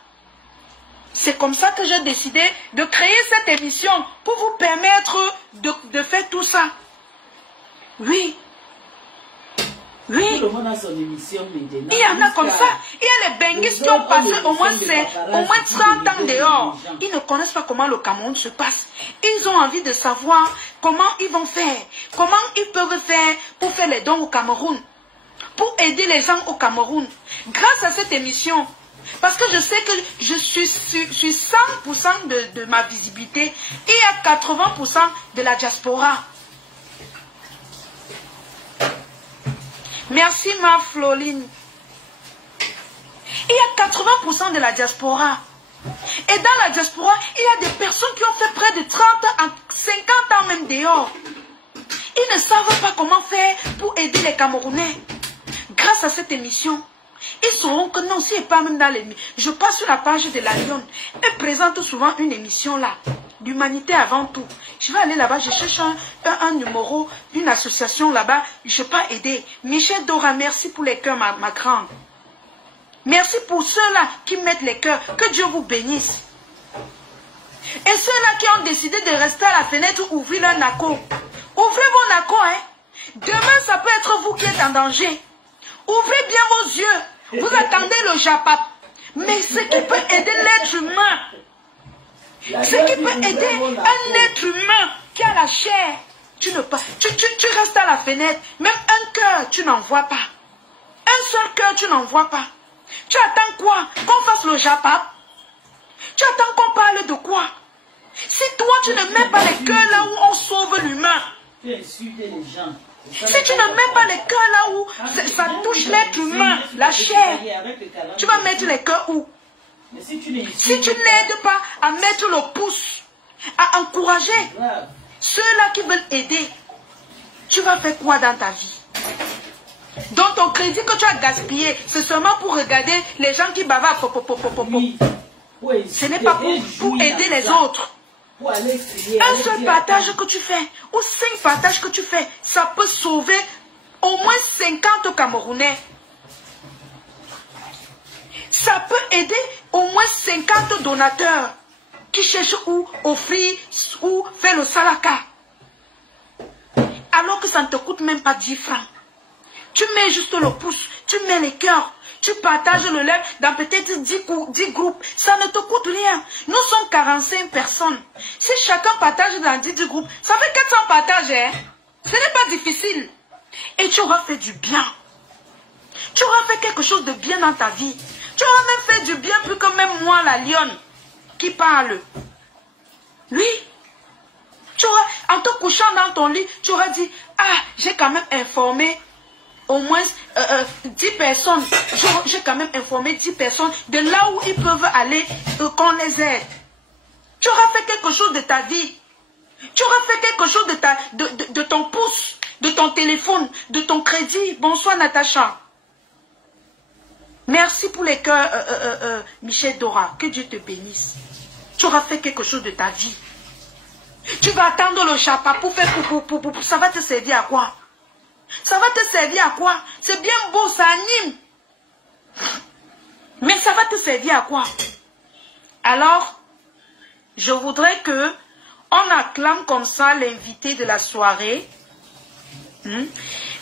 C'est comme ça que j'ai décidé de créer cette émission pour vous permettre de faire tout ça. Oui. Oui. Tout le monde a son émission maintenant. Il y en a comme ça. Il y a les benguis qui ont passé au moins 30 ans dehors. Ils ne connaissent pas comment le Cameroun se passe. Ils ont envie de savoir comment ils vont faire. Comment ils peuvent faire pour faire les dons au Cameroun. Pour aider les gens au Cameroun. Grâce à cette émission. Parce que je sais que je suis 100% de ma visibilité. Il y a 80% de la diaspora. Merci ma Floline. Il y a 80% de la diaspora. Et dans la diaspora, il y a des personnes qui ont fait près de 30 à 50 ans même dehors. Ils ne savent pas comment faire pour aider les Camerounais. Grâce à cette émission, ils sauront que non, si et pas même dans les... Je passe sur la page de la Lyon. Elle présente souvent une émission là. L'humanité avant tout. Je vais aller là-bas, je cherche un numéro d'une association là-bas. Je peux aider. Michel Dora, merci pour les cœurs, ma grande. Merci pour ceux-là qui mettent les cœurs. Que Dieu vous bénisse. Et ceux-là qui ont décidé de rester à la fenêtre, ouvrez leur NACO. Ouvrez vos NACO, hein. Demain, ça peut être vous qui êtes en danger. Ouvrez bien vos yeux. Vous attendez le JAPAP. Mais ce qui peut aider l'être humain, ce qui peut aider un être humain qui a la chair, tu restes à la fenêtre. Même un cœur, tu n'en vois pas. Un seul cœur, tu n'en vois pas. Tu attends quoi? Qu'on fasse le JAPAP? Tu attends qu'on parle de quoi? Si toi, tu ne mets pas les cœurs là où on sauve l'humain, si tu ne mets pas les cœurs là où ça touche l'être humain, la chair, tu vas mettre les cœurs où? Si tu n'aides pas à mettre le pouce, à encourager ceux-là qui veulent aider, tu vas faire quoi dans ta vie? Donc ton crédit que tu as gaspillé, c'est seulement pour regarder les gens qui bavardent. Ce n'est pas pour aider les autres. Un seul partage que tu fais, ou 5 partages que tu fais, ça peut sauver au moins 50 Camerounais. Ça peut aider au moins 50 donateurs qui cherchent où offrir, ou faire le salaka. Alors que ça ne te coûte même pas 10 francs. Tu mets juste le pouce, tu mets les cœurs, tu partages le live dans peut-être 10 groupes. Ça ne te coûte rien. Nous sommes 45 personnes. Si chacun partage dans 10 groupes, ça fait 400 partages. Hein? Ce n'est pas difficile. Et tu auras fait du bien. Tu auras fait quelque chose de bien dans ta vie. Tu auras même fait du bien plus que même moi, la lionne, qui parle. Oui. Tu auras, en te couchant dans ton lit, tu auras dit, ah, j'ai quand même informé au moins 10 personnes. J'ai quand même informé 10 personnes de là où ils peuvent aller, qu'on les aide. Tu auras fait quelque chose de ta vie. Tu auras fait quelque chose de ton pouce, de ton téléphone, de ton crédit. Bonsoir Natacha. Merci pour les cœurs, Michel Dora. Que Dieu te bénisse. Tu auras fait quelque chose de ta vie. Tu vas attendre le chapa pour faire pour. Ça va te servir à quoi? Ça va te servir à quoi? C'est bien beau, ça anime. Mais ça va te servir à quoi? Alors, je voudrais que on acclame comme ça l'invité de la soirée.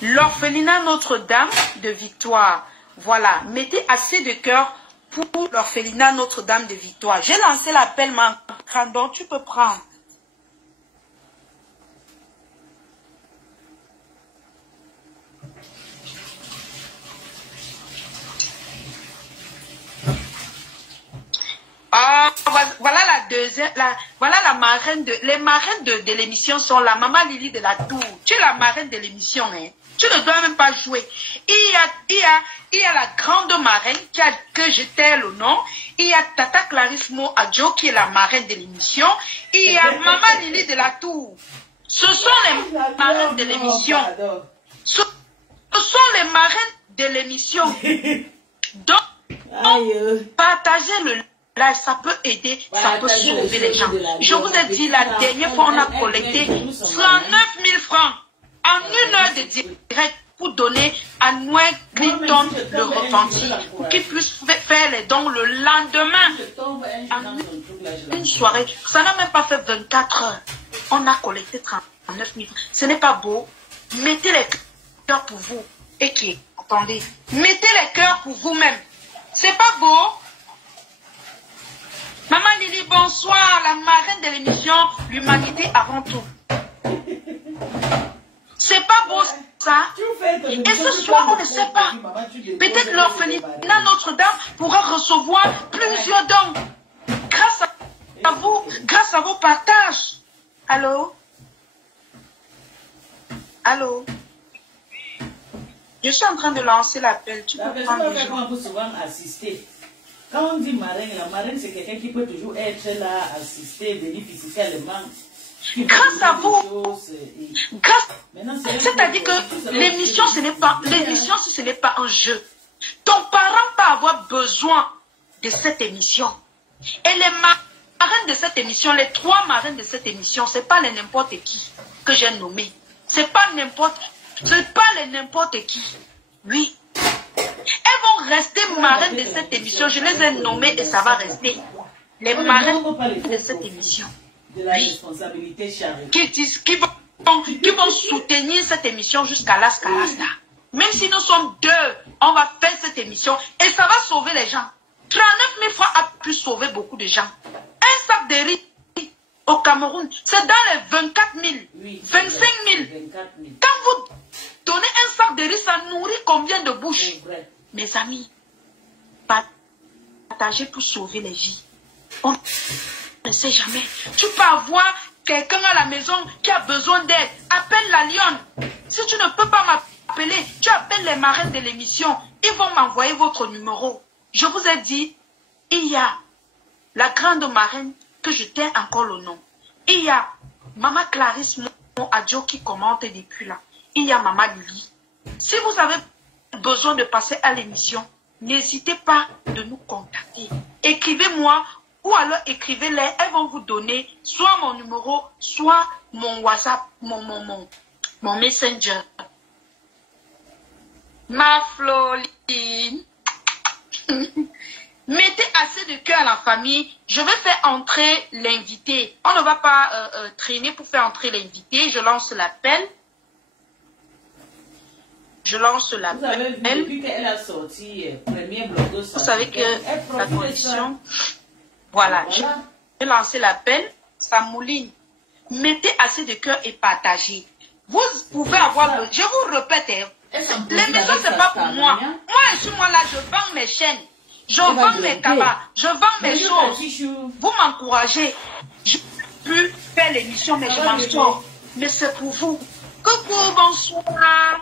L'orphelinat Notre-Dame de Victoire. Voilà, mettez assez de cœur pour l'orphelinat Notre-Dame de Victoire. J'ai lancé l'appel, Crandon, tu peux prendre. Ah, voilà la deuxième, voilà la marraine les marraines de l'émission sont là. Maman Lily de la Tour. Tu es la marraine de l'émission, hein. Tu ne dois même pas jouer. Il y a la grande marraine que je t'ai le nom. Il y a Tata Clarisse Mo Adjo qui est la marraine de l'émission. Il y a Maman Lily de la Tour. Ce sont les marraines de l'émission. Ce sont les marraines de l'émission. Donc, partagez le live, ça peut aider, ça peut sauver les gens. Je vous ai dit la dernière fois, on a collecté 39 000 francs en 1 heure de direct pour donner à Noé Clinton le repenti, pour qu'il puisse faire les dons le lendemain. En une soirée, ça n'a même pas fait 24 heures. On a collecté 39 000 francs. Ce n'est pas beau. Mettez les cœurs pour vous. Et qui? Attendez. Mettez les cœurs pour vous-même. C'est pas beau? Maman Lily, bonsoir, la marraine de l'émission L'Humanité avant tout. C'est pas beau ça? Et ce soir, on ne sait pas. Peut-être l'orphelinat Notre-Dame pourra recevoir plusieurs dons grâce à vous, grâce à vos partages. Allô? Allô? Je suis en train de lancer l'appel. Tu peux prendre le jour. Quand on dit marraine, la marraine c'est quelqu'un qui peut toujours être là, assister, venir visiter les membres. Grâce à vous, c'est-à-dire que l'émission, ce n'est pas, l'émission, si ce n'est pas un jeu. Ton parent peut avoir besoin de cette émission. Et les marraines de cette émission, les 3 marraines de cette émission, c'est pas les n'importe qui que j'ai nommé. C'est pas les n'importe qui. Oui. Elles vont rester marraines de cette émission. Je les ai nommées et ça va rester. Les marraines de cette émission. Oui. Qui vont soutenir cette émission jusqu'à l'Ascarasta. Même si nous sommes 2, on va faire cette émission et ça va sauver les gens. 39 000 francs a pu sauver beaucoup de gens. Un sac de riz au Cameroun, c'est dans les 24 000, 25 000. Quand vous donnez un sac de riz, ça nourrit combien de bouches? Mes amis, partagez pour sauver les vies. On ne sait jamais. Tu peux avoir quelqu'un à la maison qui a besoin d'aide. Appelle la lionne. Si tu ne peux pas m'appeler, tu appelles les marraines de l'émission. Ils vont m'envoyer votre numéro. Je vous ai dit, il y a la grande marraine que je t'ai encore le nom. Il y a Maman Clarisse Mo Adjo qui commente depuis là. Il y a Maman Lily. Si vous avez besoin de passer à l'émission, n'hésitez pas de nous contacter. Écrivez-moi ou alors écrivez-les. Elles vont vous donner soit mon numéro, soit mon WhatsApp, mon Messenger. Ma Floline. Mettez assez de cœur à la famille. Je vais faire entrer l'invité. On ne va pas traîner pour faire entrer l'invité. Je lance l'appel. Je lance l'appel. Depuis qu'elle a sorti premier blog, vous savez que la connexion... Voilà. Je vais lancer l'appel. Ça mouline. Mettez assez de cœur et partagez. Vous pouvez avoir... Je vous répète, l'émission, ce n'est pas pour moi. Moi, je suis là, je vends mes chaînes. Je vends mes cabas, je vends mes choses. Vous m'encouragez. Je ne peux plus faire l'émission, mais je m'en sors. Mais c'est pour vous. Coucou, bonsoir.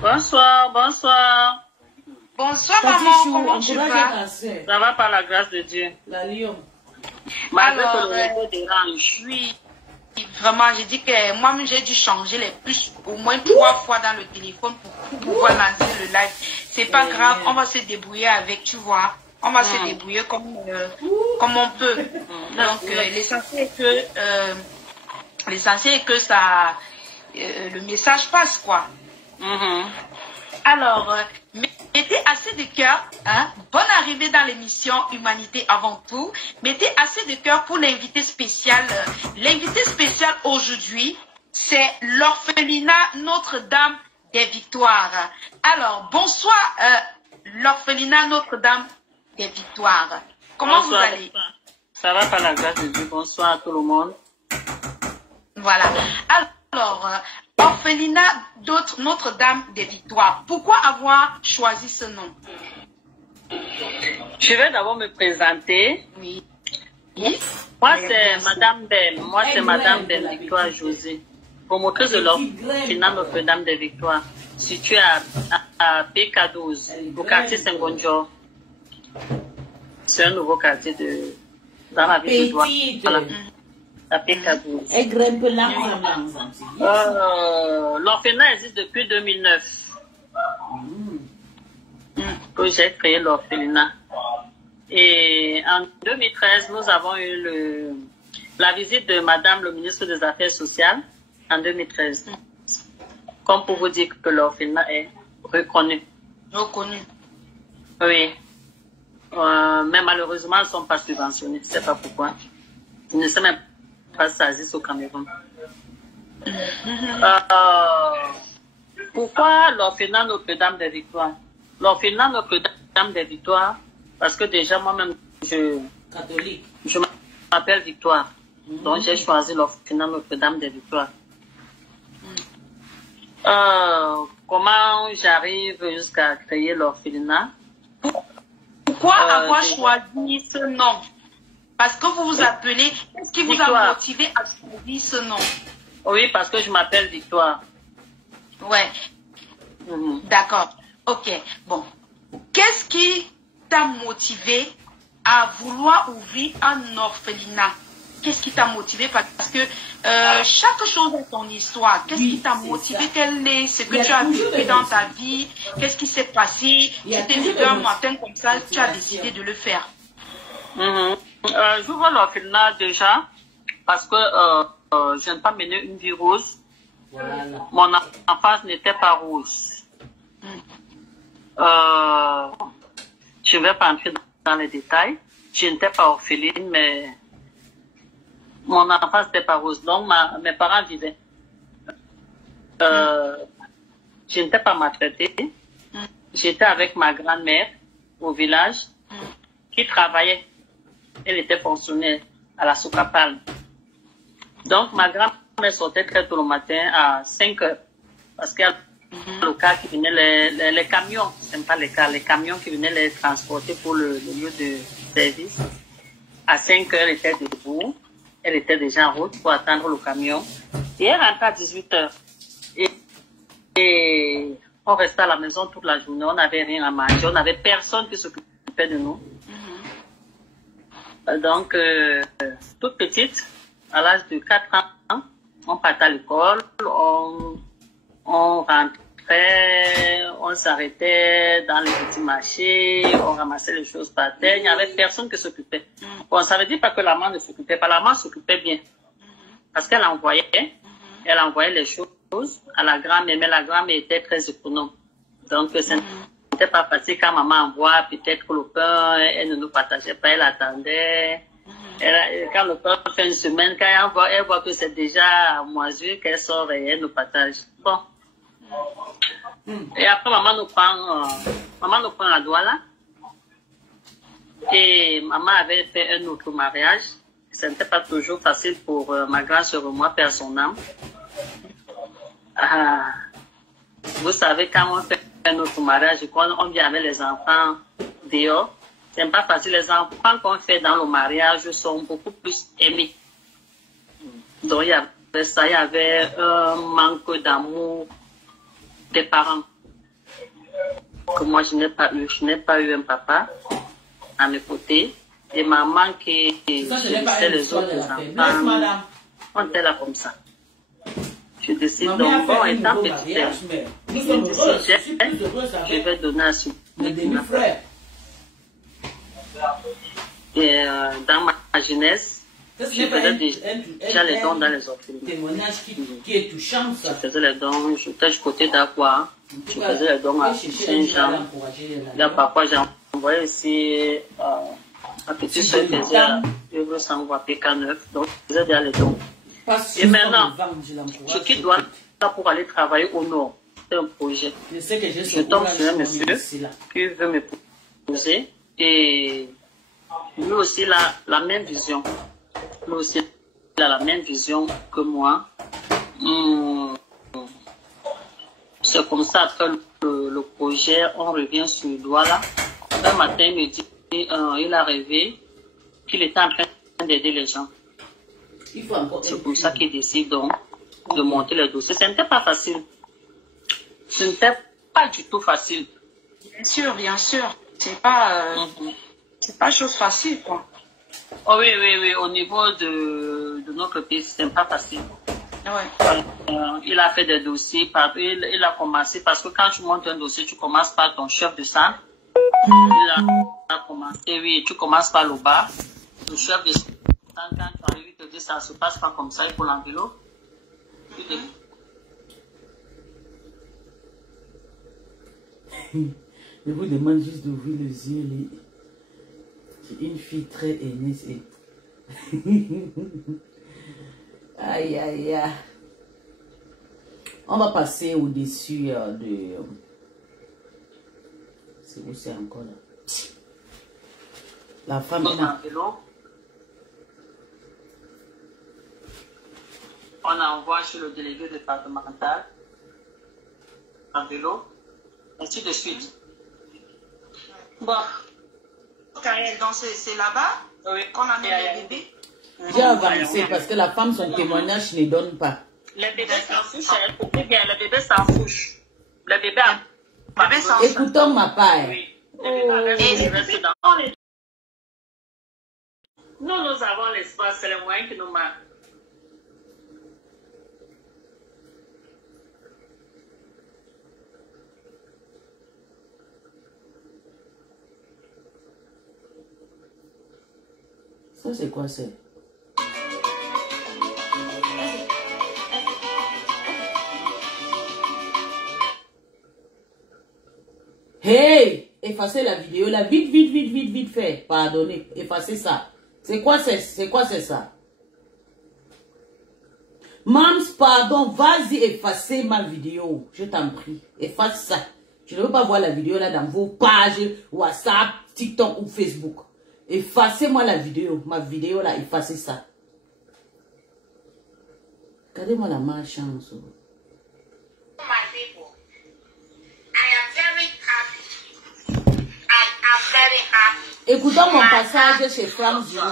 Bonsoir, bonsoir. Bonsoir, maman. Comment tu vas? Ça va par la grâce de Dieu. La lion. Alors, oui. Vraiment, j'ai dit que moi-même, j'ai dû changer les puces au moins 3 fois dans le téléphone pour pouvoir lancer le live. C'est pas grave, on va se débrouiller avec, tu vois. On va se débrouiller comme on peut. Donc, l'essentiel est que l'essentiel est que ça, le message passe, quoi. Alors, mettez assez de cœur, hein. Bonne arrivée dans l'émission Humanité avant tout. Mettez assez de cœur pour l'invité spécial. L'invité spécial aujourd'hui, c'est l'orphelinat Notre-Dame des Victoires. Alors, bonsoir, l'orphelinat Notre-Dame des Victoires. Comment bonsoir, vous allez? Ça va par la grâce de Dieu. Bonsoir à tout le monde. Voilà. Alors, orphelinat Notre-Dame des Victoires. Pourquoi avoir choisi ce nom? Je vais d'abord me présenter. Oui. Moi, c'est Madame Belle. Moi, c'est Madame Belle Victoire José, promotrice de l'orphelinat Notre-Dame des Victoires, située à PK12, au quartier Saint-Gonjo. C'est un nouveau quartier dans la ville de Douala. Voilà. À PK12. L'orphelinat existe depuis 2009. Que j'ai créé l'orphelinat. Et en 2013, nous avons eu la visite de Madame le ministre des Affaires sociales en 2013. Comme pour vous dire que l'orphelinat est reconnu. Reconnu. Oui. Mais malheureusement, elles ne sont pas subventionnées. Je ne sais pas pourquoi. Je ne sais même pas si ça existe au Cameroun. Pourquoi l'orphelinat Notre-Dame des Victoires? L'orphelinat Notre-Dame des Victoires, parce que déjà moi-même, je m'appelle Victoire. Donc j'ai choisi l'orphelinat Notre-Dame des Victoires. Comment j'arrive jusqu'à créer l'orphelinat? Pourquoi avoir choisi ce nom? Parce que vous vous appelez, qu'est-ce qui vous a motivé à choisir ce nom? Oui, parce que je m'appelle Victoire. Ouais. D'accord. Ok. Bon. Qu'est-ce qui t'a motivé à vouloir ouvrir un orphelinat? Qu'est-ce qui t'a motivé? Parce que chaque chose a son histoire. Qu'est-ce qui t'a motivé? Quel est ce que tu as vécu dans ta vie? Qu'est-ce qui s'est passé? Tu t'es levé un matin comme ça, tu as décidé de le faire. J'ouvre l'orphelinat déjà parce que je n'aime pas mener une vie rose. Voilà. Mon enfance n'était pas rose. Je ne vais pas entrer dans les détails. Je n'étais pas orpheline, mais mon enfance n'était pas rose. Donc, mes parents vivaient. Je n'étais pas maltraitée. J'étais avec ma grand-mère au village qui travaillait. Elle était fonctionnaire à la Soukapalme. Donc, ma grand-mère sortait très tôt le matin à 5 heures. Parce qu'il y a le cas qui venait, les camions, c'est pas les cas, les camions qui venaient les transporter pour le lieu de service. À 5 heures, elle était debout. Elle était déjà en route pour attendre le camion. Et elle rentrait à 18 heures. Et on restait à la maison toute la journée. On n'avait rien à manger. On n'avait personne qui s'occupait de nous. Donc, toute petite, à l'âge de 4 ans, on partait à l'école, on rentrait, on s'arrêtait dans les petits marchés, on ramassait les choses par terre, il n'y avait personne qui s'occupait. Bon, ça ne veut dire pas que la maman ne s'occupait pas, la maman s'occupait bien. Parce qu'elle envoyait les choses à la grand-mère, mais la grand-mère était très économe. Donc, ce n'était pas facile quand maman envoie, peut-être que le pain, elle ne nous partageait pas, elle attendait. Quand le pain fait une semaine, quand elle voit que c'est déjà moisi, qu'elle sort et elle nous partage. Bon. Et après, maman nous prend à Douala. Et maman avait fait un autre mariage. Ce n'était pas toujours facile pour ma grand-sœur et moi, père son âme. Vous savez, quand on fait un autre mariage, quand on vient avec les enfants dehors, c'est pas facile. Les enfants qu'on fait dans le mariage sont beaucoup plus aimés. Donc, il y avait ça, il y avait un manque d'amour des parents. Que moi, je n'ai pas eu. Je n'ai pas eu un papa à mes côtés. Et maman qui laissait les autres enfants. On était là comme ça. Je décide donc, bon, étant petite, je vais donner à ce et dans ma jeunesse, Je faisais déjà les dons dans les orphelinats. Témoignage qui est touchant, ça. Je faisais les dons, j'étais du côté d'Aqua. Je faisais les dons à Saint-Jean. Là, parfois, j'ai envoyé aussi à Petit Soeur je sans voir PK9. Donc, je faisais déjà les dons. Et maintenant, je quitte Douala pour aller travailler au nord. C'est un projet. Je tombe sur un monsieur qui veut m'épouser et lui aussi il a la même vision. Lui aussi il a la même vision que moi. C'est comme ça, après le projet, on revient sur Douala. Un matin, il me dit il a rêvé qu'il était en train d'aider les gens. C'est pour ça qu'il décide donc de monter le dossier. Ce n'était pas facile. Ce n'était pas du tout facile. Bien sûr. C'est pas, c'est pas chose facile, quoi. Oh oui, au niveau de notre pays, c'est pas facile. Ouais. Il a fait des dossiers, il a commencé, parce que quand tu montes un dossier, tu commences par ton chef de sang. Il a commencé, oui, tu commences par le bas. Le chef de sang, quand tu arrives, il te dit ça se passe pas comme ça, il faut l'enveloppe. Je vous demande juste d'ouvrir les yeux. J'ai une fille très aînée. Aïe, aïe, aïe. On va passer au-dessus de... C'est où c'est encore là? La femme est là. On envoie chez le délégué départemental en vélo, ainsi de suite. Bon. Donc c'est là-bas qu'on amène les bébés. J'ai avancé parce que la femme, son témoignage ne donne pas. Les bébés s'en fichent, écoutez bien, les bébés s'en fichent. Les bébés s'en fichent. Écoutons ma part. Oui. Les bébés dans les... Nous avons l'espace, c'est le moyen qui nous manque. Ça, c'est quoi, c'est? Hey! Effacez la vidéo, là. Vite fait. Pardonnez. Effacez ça. C'est quoi, c'est ça? Mams, pardon. Vas-y, effacez ma vidéo. Je t'en prie. Efface ça. Je ne veux pas voir la vidéo là dans vos pages WhatsApp, TikTok ou Facebook. Effacez-moi la vidéo. Ma vidéo là, effacez ça. Regardez-moi la malchance. My people, I am very happy. I am very happy. Écoutons mon passage chez Franck Zulu. I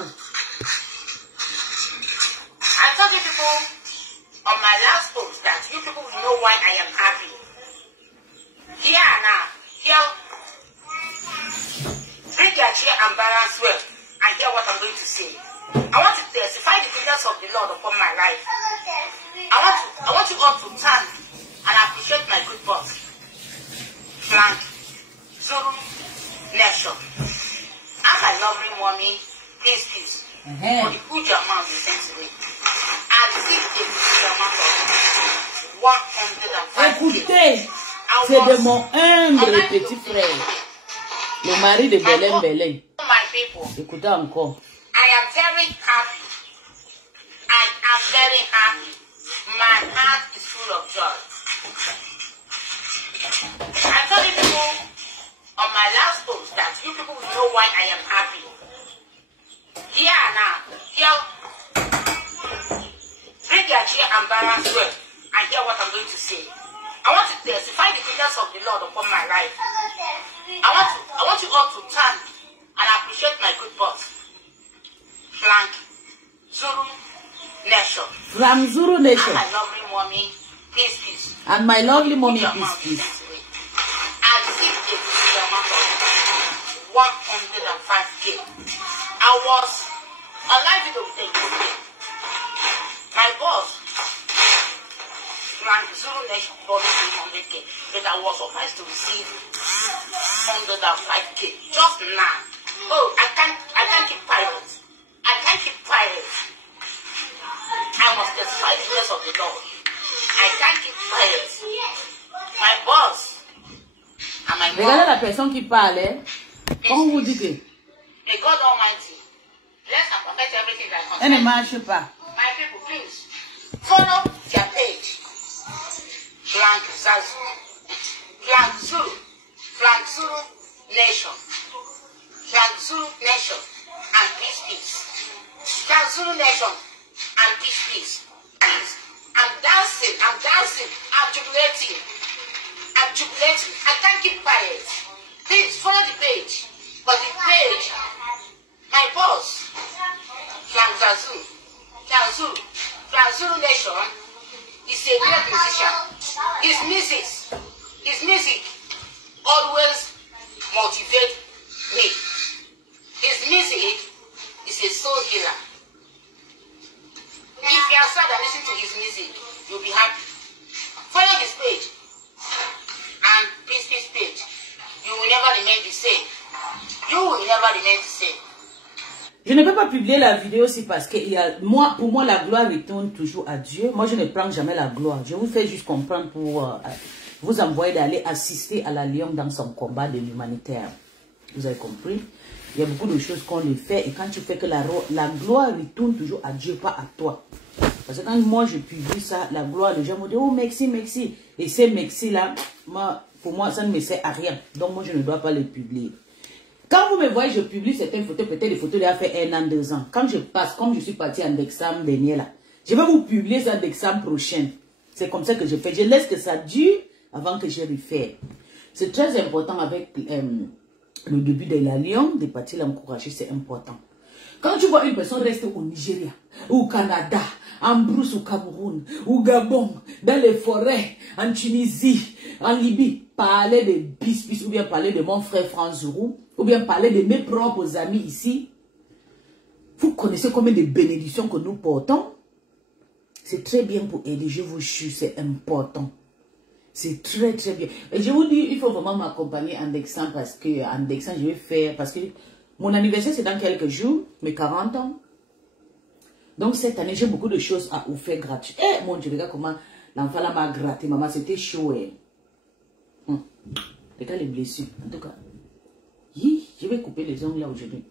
told you people on my last post that you people know why I am happy. Here now, bring your chair and balance well and hear what I'm going to say. I want to testify the goodness of the Lord upon my life. I want you all to turn and appreciate my good boss, Frank Zulu Nation. And my lovely mommy, peace. For the huge amount you sent to me. And see the huge amount of 105. Écoutez, c'est de mon humble petit frère, le mari de Belém. Écoutez encore. I am very happy. I am very happy. My heart is full of joy. I told you people on my last post that you people will know why I am happy. Here now, bring your chair and balance well and hear what I'm going to say. I want to testify the goodness of the Lord upon my life. I want you all to turn and appreciate my good boss, Frank Zulu Nation. From Zulu Nation. And my lovely mommy, peace. And my lovely mommy, peace. And see the amount of 105K. I was alive with the day. My boss, Frank Zulu Nation, promised me 100K, but I was surprised to receive 105K just now. Oh, I can't keep quiet. I can't keep quiet. I must testify the goodness of the Lord. I can't keep quiet. My boss and my mom. Regardez la personne qui parle, hein? Comment vous dites? May God Almighty bless and protect everything that concerns. Elle ne marche pas. My people, please follow their page. Flank Zazu, Flank Zulu, Flank Zulu Nation, Flank Zulu Nation, and peace. Flank Zulu Nation and peace. I'm dancing, I'm jubilating. I can't keep quiet. Please follow the page. But the page, my boss, Flank Zulu Nation, is a great musician. His music always motivates me. His music is a soul healer. If you are sad and listen to his music, you'll be happy. Follow his page and peace page. You will never remain the same. Je ne peux pas publier la vidéo aussi parce que pour moi, la gloire retourne toujours à Dieu. Moi, je ne prends jamais la gloire. Je vous fais juste comprendre pour vous envoyer d'aller assister à la Lyon dans son combat de l'humanitaire. Vous avez compris? Il y a beaucoup de choses qu'on le fait et quand tu fais que la gloire retourne toujours à Dieu, pas à toi. Parce que quand moi je publie ça, la gloire, les gens me disent, oh merci. Et ces merci-là, pour moi, ça ne me sert à rien. Donc moi, je ne dois pas les publier. Quand vous me voyez, je publie certaines photos, peut-être des photos d'il y a fait 1 an, 2 ans. Quand je passe, comme je suis parti en examen dernier là, je vais vous publier ça d'examen prochain. C'est comme ça que je fais. Je laisse que ça dure avant que je refais. C'est très important avec le début de la Lyon, de partir l'encourager, c'est important. Quand tu vois une personne rester au Nigeria, au Canada, en Brousse, au Cameroun, au Gabon, dans les forêts, en Tunisie, en Libye, parler de bis, ou bien parler de mon frère Franzurou, ou bien parler de mes propres amis ici, vous connaissez combien de bénédictions que nous portons? C'est très bien pour aider, je vous jure, c'est important. C'est très bien. Et je vous dis, il faut vraiment m'accompagner en Dexan parce que en Dexan, je vais faire, parce que mon anniversaire c'est dans quelques jours, mes 40 ans. Donc cette année, j'ai beaucoup de choses à vous faire gratuit. Eh mon Dieu, regarde comment l'enfant là m'a gratté, maman, c'était chaud. Regarde les blessures, en tout cas. Je vais couper les ongles là aujourd'hui.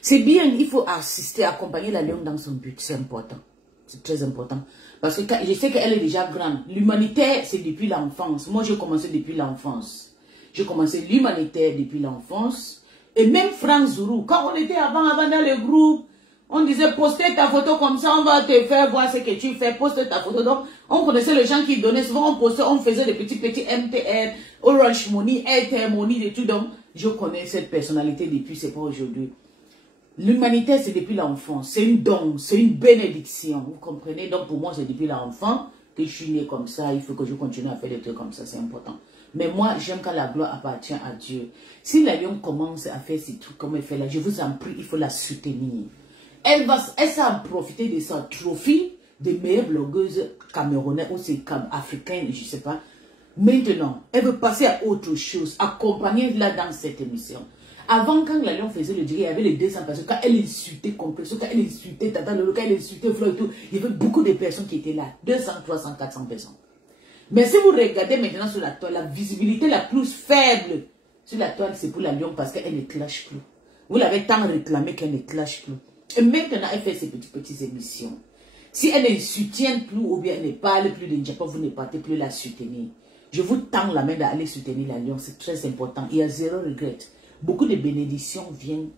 C'est bien, il faut assister, accompagner la Lyon dans son but, c'est important. C'est très important. Parce que je sais qu'elle est déjà grande. L'humanitaire, c'est depuis l'enfance. Moi, j'ai commencé depuis l'enfance. J'ai commencé l'humanitaire depuis l'enfance. Et même Franck Zourou, quand on était avant dans le groupe, on disait, postez ta photo comme ça, on va te faire voir ce que tu fais, poste ta photo. Donc, on connaissait les gens qui donnaient, souvent on postait, on faisait des petits MTR, Orange Money, Airtel Money, des trucs. Donc, je connais cette personnalité depuis, c'est pas aujourd'hui. L'humanité, c'est depuis l'enfance. C'est une don, c'est une bénédiction. Vous comprenez? Donc, pour moi, c'est depuis l'enfant que je suis né comme ça. Il faut que je continue à faire des trucs comme ça. C'est important. Mais moi, j'aime quand la gloire appartient à Dieu. Si la Lyon commence à faire ces trucs comme elle fait là, je vous en prie, il faut la soutenir. Elle va profiter de sa trophée des meilleures blogueuses camerounaises ou c'est africaines, je ne sais pas. Maintenant, elle veut passer à autre chose. Accompagner-la dans cette émission. Avant, quand la Lyon faisait le direct, il y avait les 200 personnes. Quand elle insultait Complexo, quand elle insultait Tata Lolo, quand elle insultait Flo et tout, il y avait beaucoup de personnes qui étaient là. 200, 300, 400 personnes. Mais si vous regardez maintenant sur la toile, la visibilité la plus faible sur la toile, c'est pour la Lyon parce qu'elle ne clash plus. Vous l'avez tant réclamé qu'elle ne clash plus. Et maintenant, elle fait ses petites émissions. Si elle ne soutient plus ou bien elle ne parle plus de Japon, vous ne partez plus la soutenir. Je vous tends la main d'aller soutenir la Lyon, c'est très important. Il y a zéro regret. Beaucoup de bénédictions viennent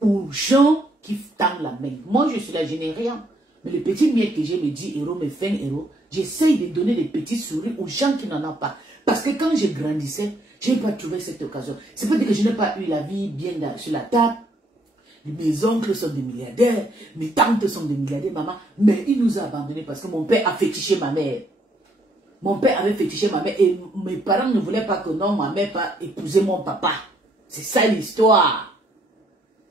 aux gens qui tendent la main. Moi, je suis là, je n'ai rien. Mais le petit miel que j'ai, mes 10 euros, mes 20 euros, j'essaye de donner des petits sourires aux gens qui n'en ont pas. Parce que quand je grandissais, je n'ai pas trouvé cette occasion. C'est pas que je n'ai pas eu la vie bien sur la table. Mes oncles sont des milliardaires, mes tantes sont des milliardaires, maman. Mais il nous a abandonnés parce que mon père a fétiché ma mère. Mon père avait fétiché ma mère et mes parents ne voulaient pas que non, ma mère pas épouser mon papa. C'est ça l'histoire.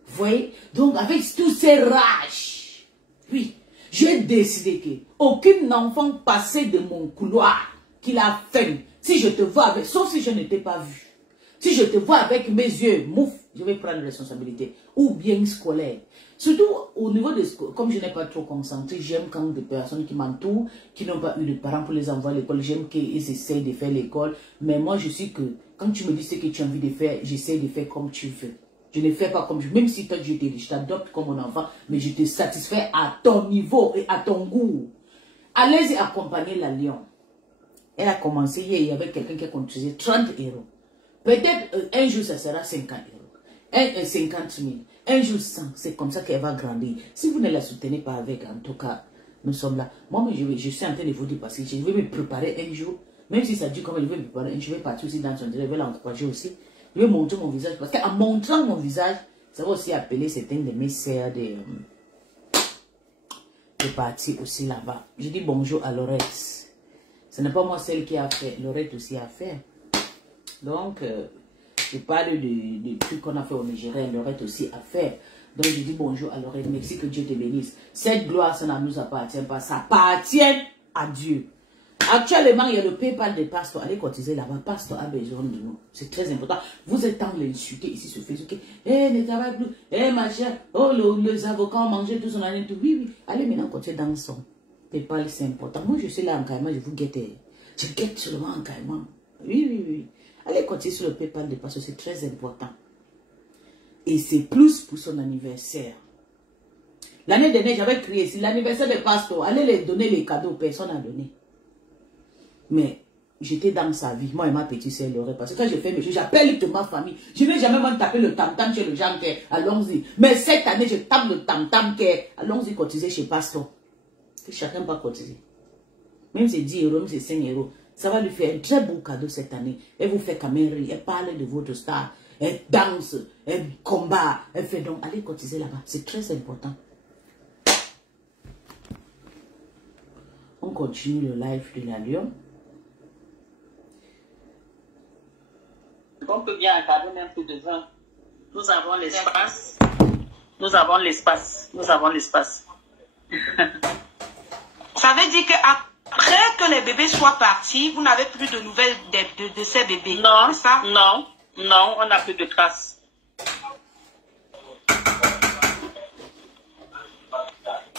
Vous voyez? Donc avec tous ces rages, oui, j'ai décidé que aucun enfant passé de mon couloir qu'il a faim, si je te vois avec, sauf si je ne t'ai pas vu. Si je te vois avec mes yeux, mouf, je vais prendre responsabilité. Ou bien scolaire. Surtout au niveau de comme je n'ai pas trop concentré, j'aime quand des personnes qui m'entourent, qui n'ont pas eu de parents pour les envoyer à l'école, j'aime qu'ils essayent de faire l'école. Mais moi, je suis que, quand tu me dis ce que tu as envie de faire, j'essaie de faire comme tu veux. Je ne fais pas comme je veux. Même si toi, je t'adopte comme mon enfant, mais je te satisfais à ton niveau et à ton goût. Allez-y accompagner la Lion. Elle a commencé hier, il y avait quelqu'un qui a contribué 30 €. Peut-être un jour, ça sera 50 €. 50 000. Un jour 100. C'est comme ça qu'elle va grandir. Si vous ne la soutenez pas avec, en tout cas, nous sommes là. Moi, je suis en train de vous dire parce que je vais me préparer un jour. Même si ça dit comment je vais me préparer un jour, je vais partir aussi dans son direct, je vais l'encourager aussi. Je vais montrer mon visage. Parce qu'en montrant mon visage, ça va aussi appeler certains de mes sœurs de partir aussi là-bas. Je dis bonjour à Lorette. Ce n'est pas moi celle qui a fait. Lorette aussi a fait. Donc, je parle de trucs qu'on a fait au Nigeria. Lorette aussi a fait. Donc, je dis bonjour à Lorette. Merci, que Dieu te bénisse. Cette gloire, ça ne nous appartient pas. Ça appartient à Dieu. Actuellement, il y a le PayPal des pasteurs. Allez cotiser là-bas. Pasteur a besoin de nous. C'est très important. Vous êtes en l'insulter ici sur Facebook. Eh, ne travaille plus. Eh, ma chère. Oh, les avocats ont mangé tout son année. Oui, oui. Allez maintenant continuer dans son PayPal, c'est important. Moi, je suis là en Caïman. Je vous guette. Je guette seulement en Caïman. Oui, oui, oui. Allez continuer sur le PayPal des pasteurs. C'est très important. Et c'est plus pour son anniversaire. L'année dernière, j'avais crié ici. L'anniversaire des pasteurs. Allez les donner les cadeaux. Personne n'a donné. Mais j'étais dans sa vie. Moi et ma petite sœur Lorette. Parce que quand je fais mes choses, j'appelle toute ma famille. Je n'ai jamais même tapé le tam-tam chez le gens qui est. Allons-y. Mais cette année, je tape le tam-tam qui est. Allons-y cotiser chez Pasteur. Que chacun va cotiser. Même si c'est 10 €, même si c'est 5 €. Ça va lui faire un très beau cadeau cette année. Elle vous fait quand même rire. Elle parle de votre star. Elle danse. Elle combat. Elle fait donc. Allez cotiser là-bas. C'est très important. On continue le live de la Lion. On peut bien encadrer même plus de 20. Nous avons l'espace. Nous avons l'espace. Nous avons l'espace. Ça veut dire qu'après que les bébés soient partis, vous n'avez plus de nouvelles de ces bébés. Non, c'est ça? non, non, on n'a plus de traces.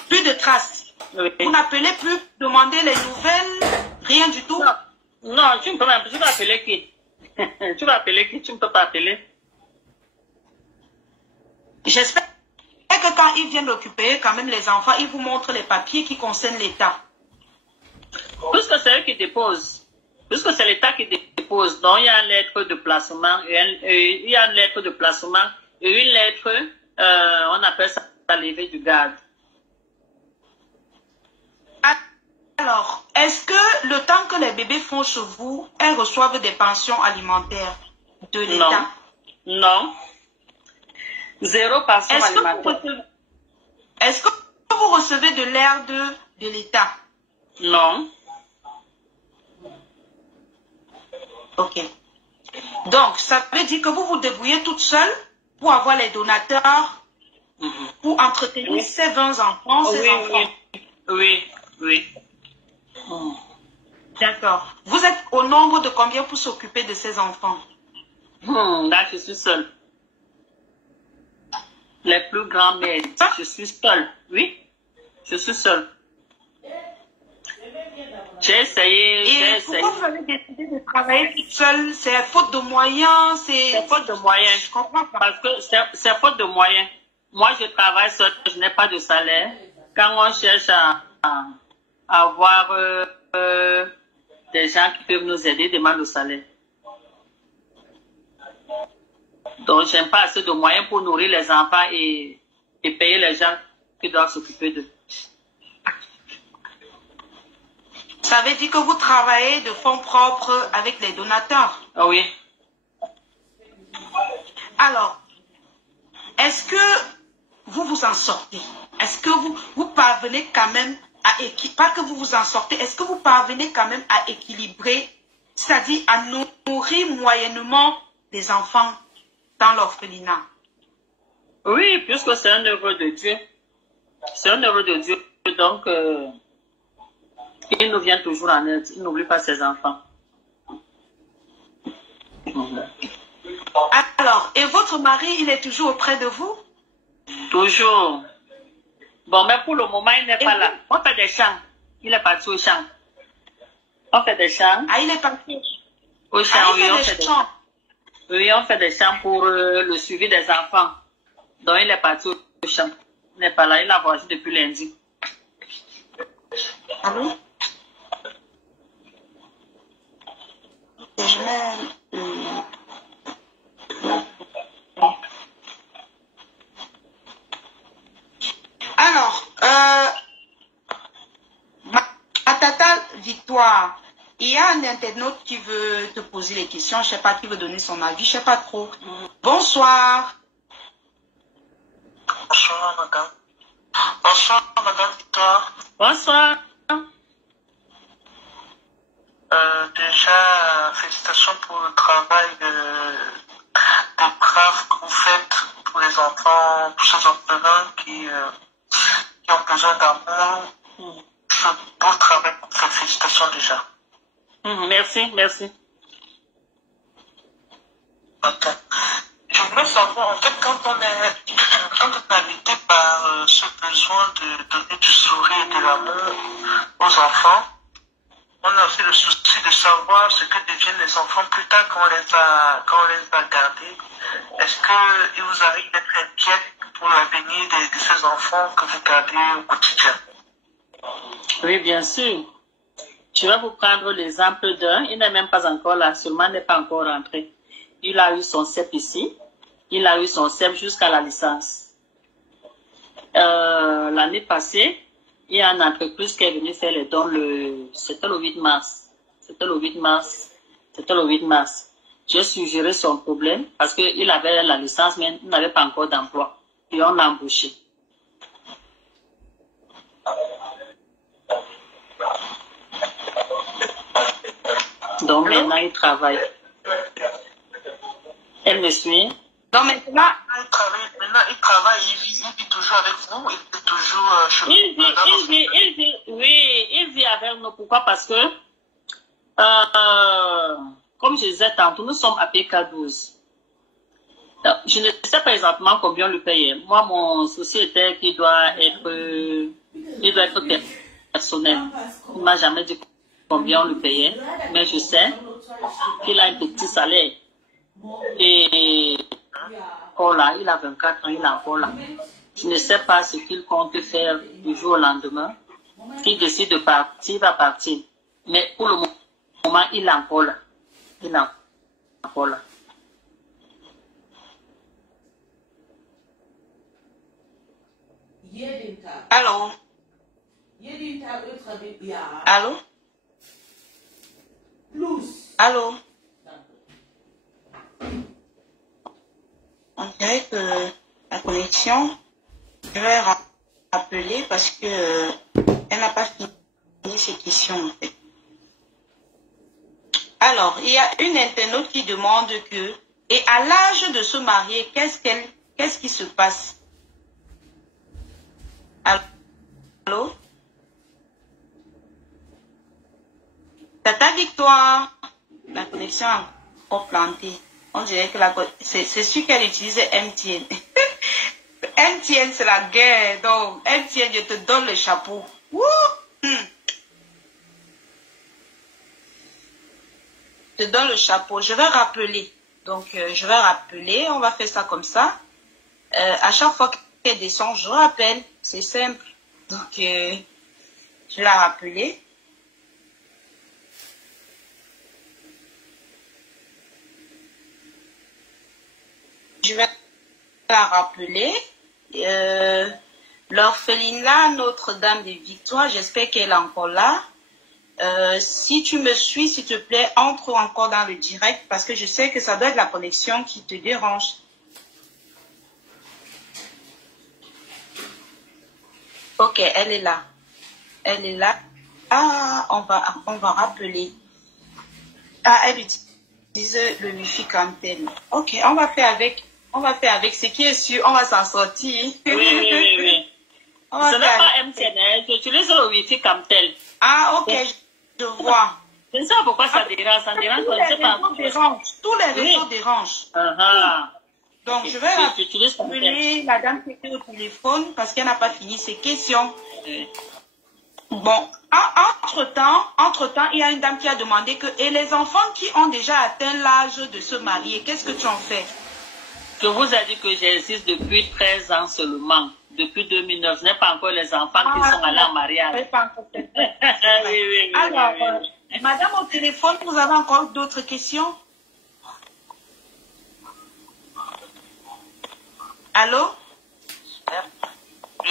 Plus de traces. Oui. Vous n'appelez plus, demandez les nouvelles, rien du tout. Non, non, tu vas appeler qui? Tu vas appeler qui? Tu ne peux pas appeler. J'espère que quand ils viennent d'occuper quand même les enfants, ils vous montrent les papiers qui concernent l'État. Puisque c'est eux qui déposent. Puisque c'est l'État qui dépose. Donc il y a une lettre de placement, il y a une lettre de placement et une lettre, on appelle ça la levée du garde. Alors, est-ce que le temps que les bébés font chez vous, elles reçoivent des pensions alimentaires de l'État? Non. Non. 0 pension alimentaire. Est-ce que vous recevez de l'aide de l'État? Non. Ok. Donc, ça veut dire que vous vous débrouillez toute seule pour avoir les donateurs, pour entretenir ces 20 enfants, ces enfants. Oui, oui. D'accord. Vous êtes au nombre de combien pour s'occuper de ces enfants? Là, je suis seule. Les plus grands m'aident. Je suis seule. Oui, je suis seule. J'ai essayé. Pourquoi vous avez décidé de travailler toute seule? C'est faute de moyens? C'est faute de moyens. Je comprends pas. Parce que c'est faute de moyens. Moi, je travaille seule. Je n'ai pas de salaire. Quand on cherche à avoir des gens qui peuvent nous aider, demande le salaire. Donc, je n'ai pas assez de moyens pour nourrir les enfants et payer les gens qui doivent s'occuper d'eux. Ça veut dire que vous travaillez de fonds propres avec les donateurs? Oui. Alors, est-ce que vous vous en sortez? Est-ce que vous parvenez quand même à équilibrer, pas que vous vous en sortez, est-ce que vous parvenez quand même à équilibrer, c'est-à-dire à nourrir moyennement les enfants dans l'orphelinat? Oui, puisque c'est un œuvre de Dieu. C'est un œuvre de Dieu, donc il nous vient toujours en aide. Il n'oublie pas ses enfants. Alors, et votre mari, il est toujours auprès de vous? Toujours. Bon, mais pour le moment, il n'est pas là. On fait des chants. Il est parti au champ. On fait des chants. Ah, il est parti au champ. Oui, on fait des chants. Oui, on fait des chants pour le suivi des enfants. Donc, il est parti au champ. Il n'est pas là. Il a voyagé depuis lundi. Allô? Alors, ma tata Victoire, il y a un internaute qui veut te poser les questions, je ne sais pas, qui veut donner son avis, je ne sais pas trop. Bonsoir. Bonsoir, madame. Bonsoir, madame Victoire. Bonsoir. Déjà, félicitations pour le travail de brave que vous faites pour les enfants, pour ces orphelins qui ont besoin d'amour. C'est un beau travail que vous faites. Félicitations déjà. Merci, merci. Okay. Je voulais savoir, en fait, quand on est habité par ce besoin de donner du sourire et de l'amour aux enfants, on a aussi le souci de savoir ce que deviennent les enfants plus tard quand on les a gardés. Est-ce qu'il vous arrive d'être inquiet pour l'avenir de ces enfants que vous gardez au quotidien? Oui, bien sûr. Je vais vous prendre l'exemple d'un. Il n'est même pas encore là, seulement n'est pas encore rentré. Il a eu son CEP ici. Il a eu son CEP jusqu'à la licence. L'année passée, il y a une entreprise qui est venue faire les dons c'était le 8 mars. C'était le 8 mars. J'ai suggéré son problème parce qu'il avait la licence, mais il n'avait pas encore d'emploi. Et on l'a embauché. Donc maintenant, il travaille. Elle me suit. Donc maintenant, il travaille, il vit toujours avec vous, il est toujours chez vous. Il vit avec nous. Pourquoi? Parce que, comme je disais tantôt, nous sommes à PK12. Je ne sais pas exactement combien on lui paye. Moi, mon souci était qu'il doit être personnel. Il ne m'a jamais dit combien on lui payait, mais je sais qu'il a un petit salaire. Et encore là, il a 24 ans, il est encore là. Je ne sais pas ce qu'il compte faire du jour au lendemain. S'il décide de partir, il va partir. Mais pour le moment, il est encore là. Il est encore là. allô? Allô? Allô? On dirait que la connexion, je vais rappeler parce que elle n'a pas fini ses questions en fait. Alors, il y a une internaute qui demande que, et à l'âge de se marier, qu'est-ce qui se passe? Allô? Tata Victoire, la connexion est encore plantée. On dirait que c'est sûr qu'elle utilise MTN. MTN, c'est la guerre. Donc, MTN, je te donne le chapeau. Je te donne le chapeau. Je vais rappeler. Donc, je vais rappeler. On va faire ça comme ça. À chaque fois qu'elle descend, je rappelle. C'est simple. Donc, je vais la rappeler. Je vais la rappeler. L'orphelinat Notre-Dame de Victoire, j'espère qu'elle est encore là. Si tu me suis, s'il te plaît, entre encore dans le direct parce que je sais que ça doit être la connexion qui te dérange. Ok, elle est là. Elle est là. Ah, on va rappeler. Ah, elle utilise le Wi-Fi Camtel. Ok, on va faire avec ce qui est sûr. On va s'en sortir. Oui. Ce n'est pas MTN, j'utilise le Wi-Fi Camtel. Ah, ok, je vois. Je ne sais pas pourquoi ça dérange. Ça dérange, Tous les réseaux dérangent. Ah, Donc, je vais appeler la dame qui était au téléphone parce qu'elle n'a pas fini ses questions. Bon, entre-temps, il y a une dame qui a demandé que, et les enfants qui ont déjà atteint l'âge de se marier, qu'est-ce que tu en fais? Je vous ai dit que j'existe depuis 13 ans seulement. Depuis 2009, je n'ai pas encore les enfants qui sont allés en mariage. Oui. Alors, madame au téléphone, vous avez encore d'autres questions? Allô? Oui,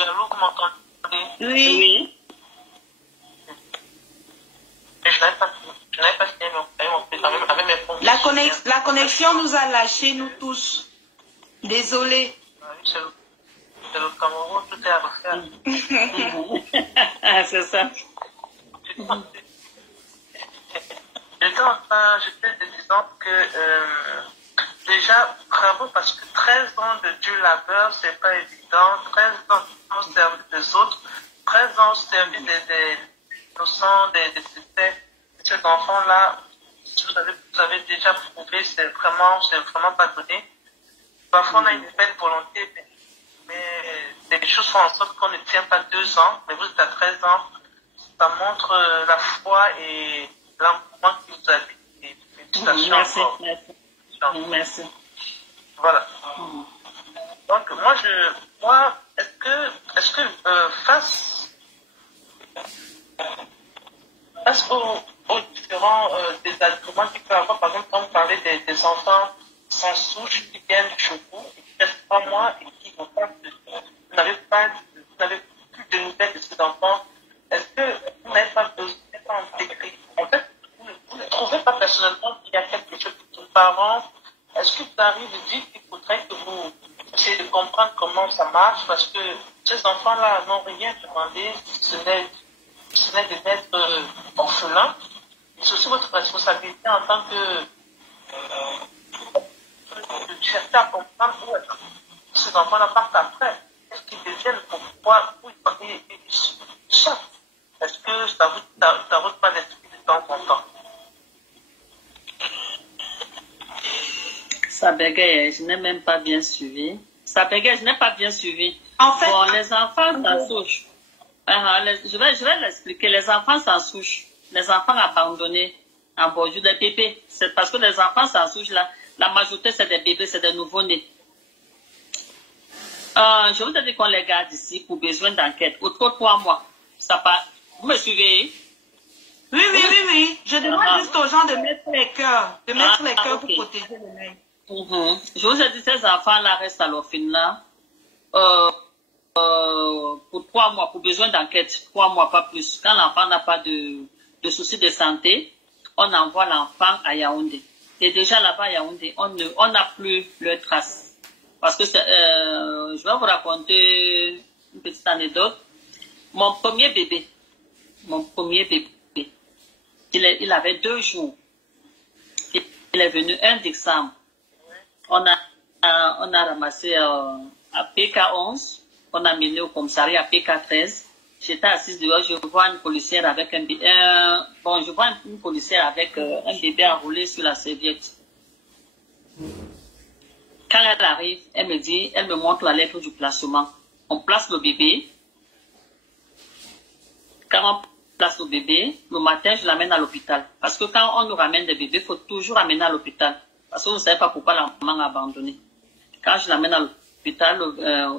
allô, vous m'entendez? Oui. Je n'avais pas fini avec mes fonds. La connexion nous a lâchés, nous tous. Désolé. Oui, c'est le Cameroun, tout est à refaire. C'est ça. J'étais disant que déjà, bravo, parce que 13 ans de Dieu labeur, c'est pas évident. 13 ans au service des autres, 13 ans au service des innocents, des cet enfant-là, vous avez déjà prouvé, c'est vraiment pas donné. Parfois, on a une belle volonté, mais les choses font en sorte qu'on ne tient pas 2 ans, mais vous êtes à 13 ans. Ça montre la foi et l'engouement qui vous habite. Félicitations. Merci. Voilà. Donc, moi, est-ce que face aux différents des arguments qu'il peut avoir, par exemple, quand vous parlez des enfants sans souche qui viennent chez vous, et qui restent 3 mois et qui vous parlent vous n'avez plus de nouvelles de ces enfants, est-ce que vous n'avez pas besoin d'intégrer? En fait, vous ne trouvez pas personnellement qu'il y a quelque chose pour vos parents? Est-ce que vous arrivez à dire qu'il faudrait que vous essayez de comprendre comment ça marche? Parce que ces enfants-là n'ont rien demandé, ce n'est de naître orphelins. C'est aussi votre responsabilité en tant que chercher à comprendre où ces enfants-là partent après. Est-ce qu'ils deviennent pour pouvoir, où ils sortent? Est-ce que ça vous pas d'esprit de temps en temps? Ça bégaye, je n'ai même pas bien suivi. Ça bégaye, je n'ai pas bien suivi. En fait, bon, les enfants sans souche. Je vais l'expliquer. Les enfants sans souche, les enfants abandonnés en bordure des bébés, c'est parce que les enfants sans souche, là, la majorité, c'est des bébés, c'est des nouveau-nés. Je vous ai dit qu'on les garde ici pour besoin d'enquête. Autour de 3 mois. Ça part. Vous me suivez? Oui. Je demande juste aux gens de mettre les cœurs. Pour protéger les mains. Je vous ai dit, ces enfants-là restent à l'orphelinat pour 3 mois, pour besoin d'enquête. 3 mois, pas plus. Quand l'enfant n'a pas de soucis de santé, on envoie l'enfant à Yaoundé. Et déjà là-bas à Yaoundé, on n'a plus leurs traces. Parce que je vais vous raconter une petite anecdote. Mon premier bébé, il avait 2 jours. Il est venu 1 décembre. On a ramassé à PK11, on a mené au commissariat à PK13. J'étais assise dehors, je vois une policière avec un bébé enroulé sur la serviette. Quand elle arrive, elle me montre la lettre du placement. On place le bébé. Quand on place le bébé, le matin, je l'amène à l'hôpital. Parce que quand on nous ramène des bébés, il faut toujours amener à l'hôpital. Parce que vous ne savez pas pourquoi la maman a abandonné. Quand je l'amène à l'hôpital,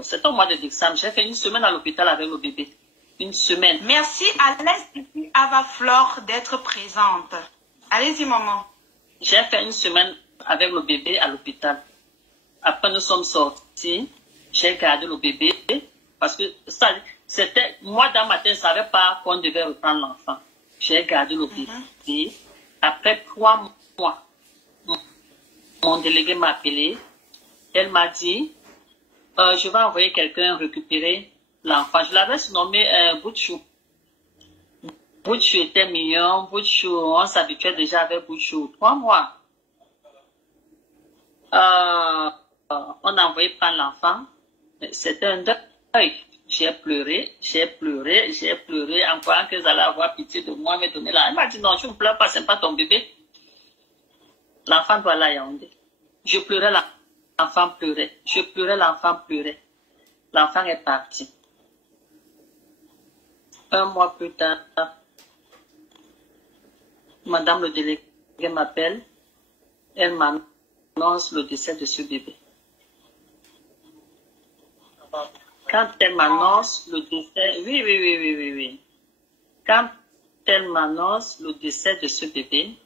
c'est au mois de décembre, j'ai fait 1 semaine à l'hôpital avec le bébé. 1 semaine. Merci à l'Institut Ava Flore d'être présente. Allez-y, maman. J'ai fait 1 semaine avec le bébé à l'hôpital. Après, nous sommes sortis. J'ai gardé le bébé. Parce que c'était, moi, dans ma tête, je ne savais pas qu'on devait reprendre l'enfant. J'ai gardé le bébé. Après 3 mois, mon délégué m'a appelé. Elle m'a dit, je vais envoyer quelqu'un récupérer l'enfant. Je l'avais surnommé Boutchou. Boutchou était mignon. Boutchou, on s'habituait déjà avec Boutchou. 3 mois. On a envoyé prendre l'enfant. C'était un deuil. J'ai pleuré, en croyant qu'ils allaient avoir pitié de moi, me donner là. Elle m'a dit, non, je ne pleure pas, c'est pas ton bébé. L'enfant doit aller à Yaoundé. Je pleurais l'enfant pleurait. Je pleurais, l'enfant pleurait. L'enfant est parti. Un mois plus tard, Madame le délégué m'appelle. Elle m'annonce le décès de ce bébé. Quand elle m'annonce le décès, oui. Quand elle m'annonce le décès de ce bébé,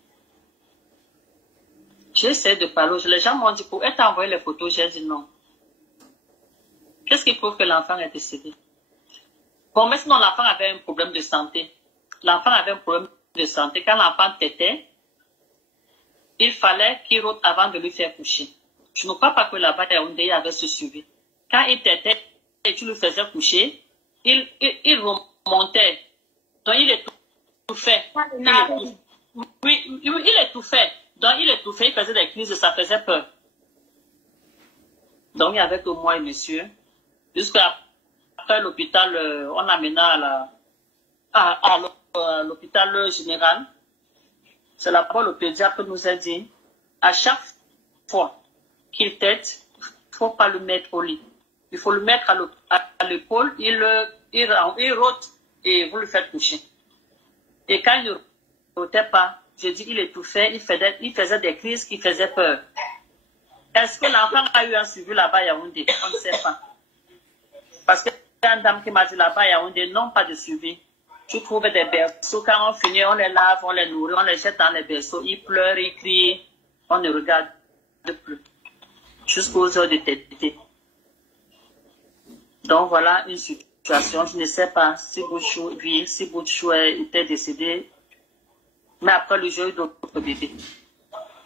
j'essaie de parler. Les gens m'ont dit, pour elle t'a envoyé les photos, j'ai dit non. Qu'est-ce qui prouve que l'enfant est décédé? Bon, mais sinon l'enfant avait un problème de santé. L'enfant avait un problème de santé. Quand l'enfant tétait, il fallait qu'il rôde avant de lui faire coucher. Je ne crois pas que là-bas, il avait ce suivi. Quand il tétait et tu le faisais coucher, il remontait. Donc il étouffait. Oui, il étouffait. Donc il étouffait, il faisait des crises, ça faisait peur. Donc il y avait que moi et monsieur. Jusqu'à après l'hôpital, on amena à l'hôpital général. C'est là-bas le pédiatre nous a dit, à chaque fois qu'il tète, il ne faut pas le mettre au lit. Il faut le mettre à l'épaule, il rôte et vous le faites coucher. Et quand il ne rôtait pas, je dis il étouffait, il faisait des crises qui faisaient peur. Est-ce que l'enfant a eu un suivi là-bas à Yaoundé? On ne sait pas. Parce que une dame qui m'a dit là-bas à Yaoundé, non, pas de suivi. Tu trouves des berceaux, quand on finit, on les lave, on les nourrit, on les jette dans les berceaux, ils pleurent, ils crient, on ne regarde plus. Jusqu'aux heures de tété. Donc voilà une situation, je ne sais pas si Bouchou était décédé, mais après le j'ai eu d'autres bébés.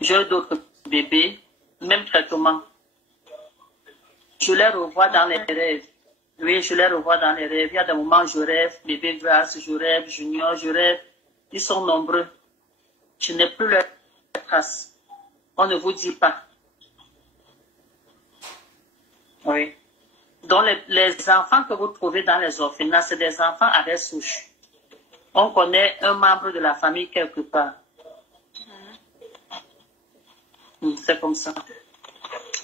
J'ai eu d'autres bébés, même traitement. Je les revois dans les rêves. Oui, je les revois dans les rêves. Il y a des moments où je rêve, bébé Grâce, je rêve, Junior, je rêve. Ils sont nombreux. Je n'ai plus leurs traces. On ne vous dit pas. Oui. Donc les enfants que vous trouvez dans les orphelinats, c'est des enfants avec souche. On connaît un membre de la famille quelque part. C'est comme ça.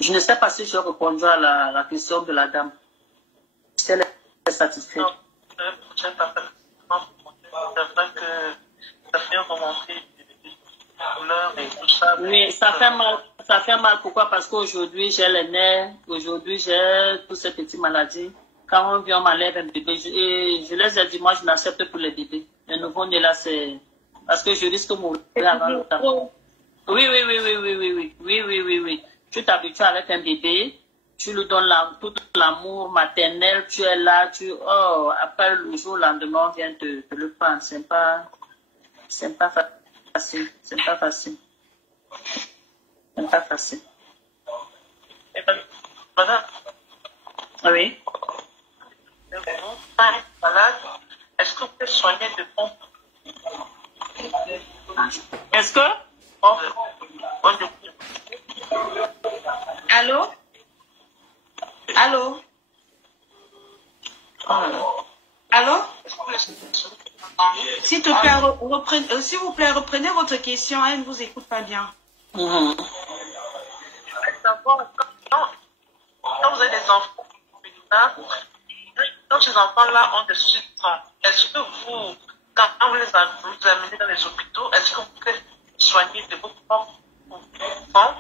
Je ne sais pas si j'ai répondu à la question de la dame. Elle est satisfaite. Non, c'est vrai que ça fait remonter des douleurs et tout ça. Oui, ça fait mal. Ça fait mal. Pourquoi? Parce qu'aujourd'hui, j'ai les nerfs. Aujourd'hui, j'ai toutes ces petites maladies. Quand on vient, on m'enlève un bébé. Je les ai dit, moi, je n'accepte plus les bébés. Le nouveau-né là, c'est... Parce que je risque de mourir avant le temps. Oui. Tu t'habitues avec un bébé. Tu lui donnes tout l'amour maternel, tu es là, après le jour, le lendemain, on vient te le prendre. C'est pas facile. C'est pas facile. Madame. Oui. Malade, est-ce que vous pouvez soigner de bon? Est-ce que? Allô? Allô? Allô? S'il vous plaît, reprenez votre question. Elle ne vous écoute pas bien. Quand vous avez des enfants, quand ces enfants-là ont des soucis de sang, est-ce que vous, quand vous les amenez dans les hôpitaux, est-ce que vous pouvez soigner de vos propres enfants?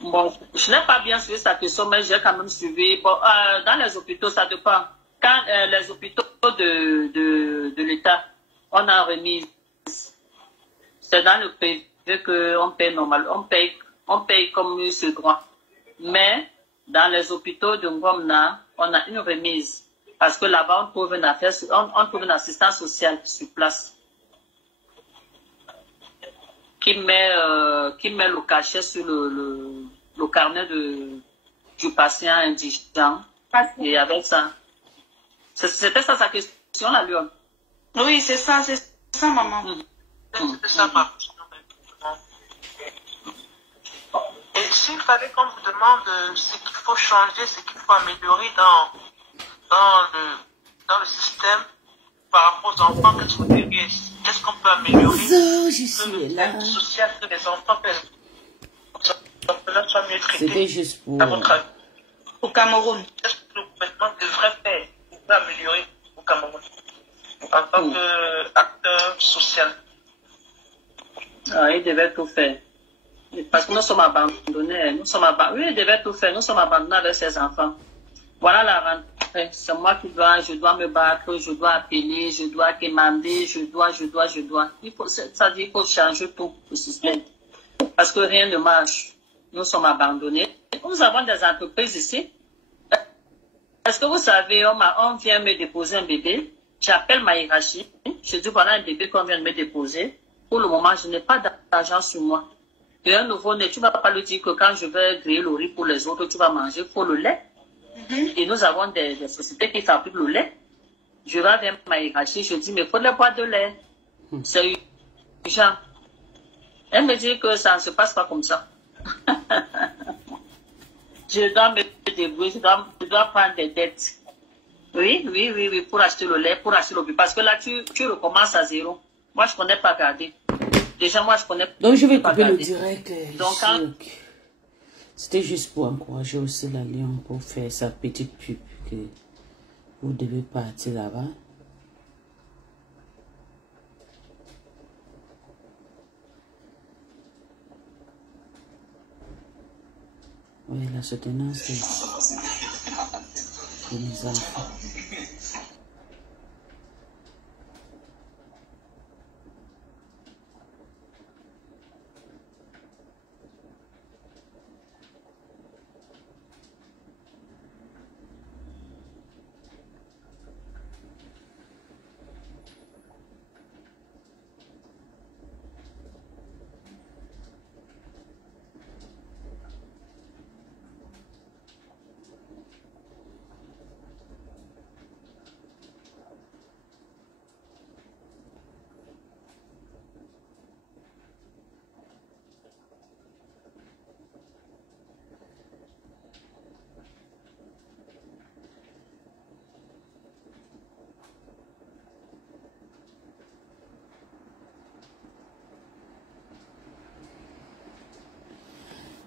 Bon, je n'ai pas bien suivi sa question, mais j'ai quand même suivi. Bon, dans les hôpitaux, ça dépend. Quand les hôpitaux de l'État, on a remise. C'est dans le privé qu'on paye normal. On paye comme ce droit. Mais dans les hôpitaux de Ngomna, on a une remise. Parce que là-bas, on trouve une assistance sociale sur place. Qui met le cachet sur le carnet du patient indigent. Et avec ça. C'était ça sa question, là, Lyon. Oui, c'est ça, maman. C'est ça, maman. Et s'il fallait qu'on vous demande ce qu'il faut changer, ce qu'il faut améliorer dans le système par rapport aux enfants, qu'est-ce qu'on peut améliorer? Je suis là. Social que les enfants peuvent cela soit mieux traité. C'était juste pour... À votre avis. Au Cameroun. Qu'est-ce que le gouvernement devrait faire pour améliorer au Cameroun en tant qu'acteur social? Ah, il devait tout faire. Parce que nous sommes abandonnés. Oui, il devait tout faire. Nous sommes abandonnés avec ses enfants. Voilà la rentrée. C'est moi qui je dois me battre, je dois appeler, je dois demander, je dois. Ça dit qu'il faut changer tout le système. Parce que rien ne marche. Nous sommes abandonnés. Nous avons des entreprises ici. Est-ce que vous savez, on vient me déposer un bébé. J'appelle ma hiérarchie. Je dis voilà un bébé qu'on vient de me déposer. Pour le moment, je n'ai pas d'argent sur moi. Et un nouveau-né, tu ne vas pas lui dire que quand je vais griller le riz pour les autres, tu vas manger. Il faut le lait. Et nous avons des sociétés qui fabriquent le lait. Je vais vers ma hiérarchie, je dis, mais il faut les boîtes de lait. C'est urgent. Elle me dit que ça ne se passe pas comme ça. Je dois me débrouiller, je dois prendre des dettes. Oui, pour acheter le lait, pour acheter le riz. Parce que là, tu recommences à zéro. Moi, je ne connais pas garder. Déjà, moi, je connais pas. Donc, je vais couper le direct. Donc, c'était juste pour encourager aussi la Lyon pour faire sa petite pub que vous devez partir là-bas. Oui, la soutenance de mes enfants.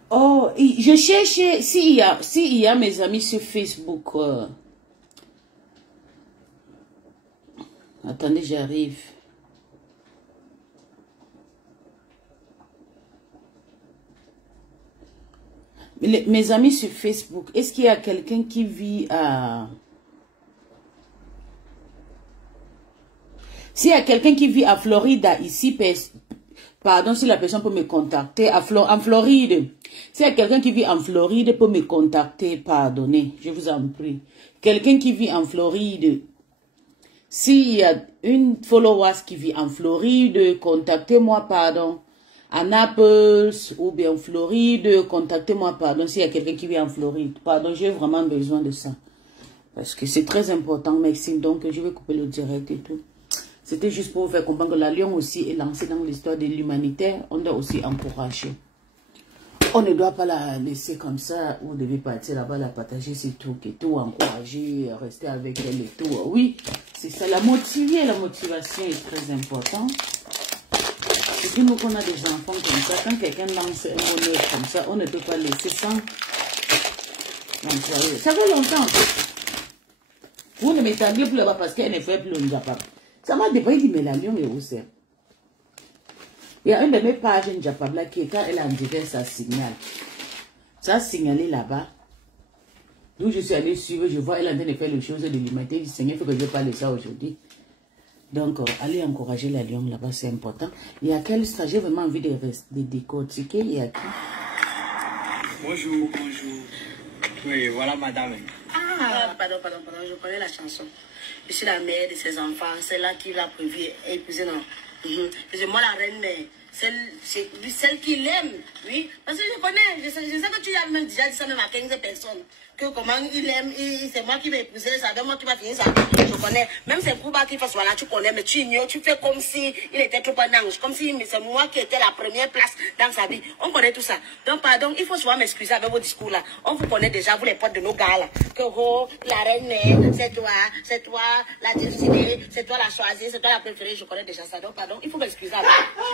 Oh, je cherche s'il y a mes amis sur Facebook. Attendez, j'arrive. Mes amis sur Facebook, est-ce qu'il y a quelqu'un qui vit à... S'il y a quelqu'un qui vit à Florida, ici, pardon si la personne peut me contacter, en Floride. S'il y a quelqu'un qui vit en Floride, peut me contacter, pardonnez, je vous en prie. Quelqu'un qui vit en Floride, s'il y a une followers qui vit en Floride, contactez-moi, pardon. À Naples ou bien en Floride, contactez-moi, pardon, s'il y a quelqu'un qui vit en Floride. Pardon, j'ai vraiment besoin de ça. Parce que c'est très important, Maxime, donc je vais couper le direct et tout. C'était juste pour vous faire comprendre que la Lyon aussi est lancée dans l'histoire de l'humanitaire. On doit aussi encourager. On ne doit pas la laisser comme ça. Vous devez partir là-bas, la partager, c'est tout. Et tout, encourager, rester avec elle et tout. Oui, c'est ça. La motiver, la motivation est très importante. Et puis nous, qu'on a des enfants comme ça, quand quelqu'un lance un honneur comme ça, on ne peut pas laisser sans l'employer. Ça fait longtemps. Vous ne m'étendiez plus là-bas parce qu'elle ne fait plus le Japon. Ça m'a dépris mais la Lyon est où c'est. Il y a une de mes pages en Japon là qui, quand elle a en direct, ça signale. Ça a signalé là-bas. D'où je suis allée suivre, je vois elle est en train de faire les choses de l'humanité. Du Seigneur, il faut que je parle de ça aujourd'hui. Donc, allez encourager la Lyon là-bas, c'est important. Il y a quel stage? J'ai vraiment envie de décortiquer. Il y a qui? Bonjour. Oui, voilà madame. Ah, pardon, je connais la chanson. Je suis la mère de ses enfants, celle-là qui l'a prévu et épousée, non. Parce que moi, la reine, celle qui l'aime, oui. Parce que je connais, je sais que tu as même déjà dit ça même à 15 personnes. Que comment il aime, c'est moi qui vais épouser, c'est avec moi qui va finir ça. Je connais. Même c'est pour qu'il fasse voilà, tu connais, mais tu ignores, tu fais comme si il était trop un ange, comme si c'est moi qui étais la première place dans sa vie. On connaît tout ça. Donc, pardon, il faut souvent m'excuser avec vos discours là. On vous connaît déjà, vous les potes de nos gars là. Que oh, la reine mère, c'est toi, toi la destinée, c'est toi la choisie, c'est toi la préférée, je connais déjà ça. Donc, pardon, il faut m'excuser. Si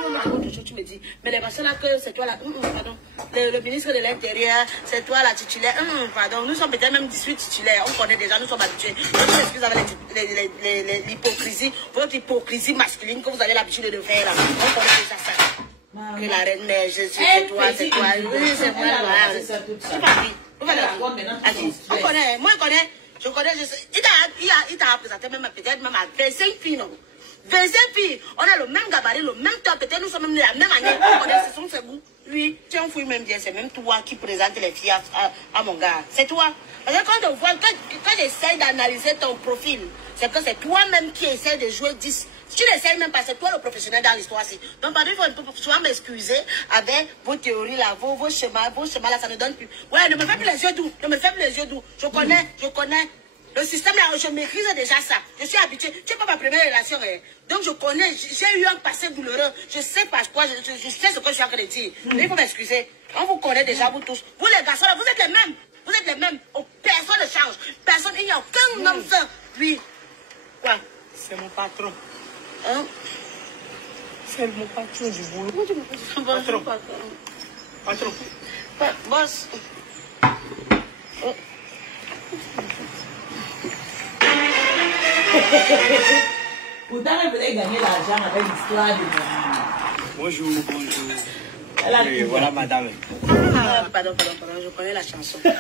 on a autre chose, tu me dis, mais les personnes là que c'est toi la... pardon, le ministre de l'Intérieur, c'est toi la titulaire. Pardon, nous sommes peut-être même 18 titulaires, on connaît déjà, nous sommes habitués. Donc, je m'excuse avec l'hypocrisie, votre hypocrisie masculine que vous avez l'habitude de faire là. On connaît déjà ça. Que la reine neige, c'est toi, c'est toi. Oui, c'est moi, voilà. C'est pas lui. On connaît, moi je connais. Je connais, je sais. Il t'a présenté même peut-être même à 25 filles, non? 25 filles. On a le même gabarit, le même temps. Peut-être nous sommes même la même année. On connaît, ce sont ses goûts. Lui, tu en fouilles même bien. C'est même toi qui présente les filles à mon gars. C'est toi. Parce que quand on voit, quand j'essaie d'analyser ton profil, c'est que c'est toi-même qui essaie de jouer 10. Tu n'essayes même pas, c'est toi le professionnel dans l'histoire. Donc, pardon, il faut souvent m'excuser avec vos théories là, vos schémas là, ça ne donne plus. Ouais, ne me fais plus les yeux doux, ne me fais plus les yeux doux. Je connais. Le système là, je maîtrise déjà ça. Je suis habituée. Tu n'es pas ma première relation. Hein. Donc, je connais, j'ai eu un passé douloureux. Je sais pas quoi, je sais ce que je suis en train de dire. Mais il faut m'excuser. On vous connaît déjà, vous tous. Vous les garçons là, vous êtes les mêmes. Vous êtes les mêmes. Oh, personne ne change. Personne, il n'y a aucun homme seul. Lui, quoi? C'est mon patron. Hein? C'est mon patron du boulot. Comment tu m'appelles? Patron. Boss. Oh. Pourtant, elle voulait gagner l'argent avec l'histoire de mon... Bonjour. Oui, voilà madame. Pardon, je connais la chanson. La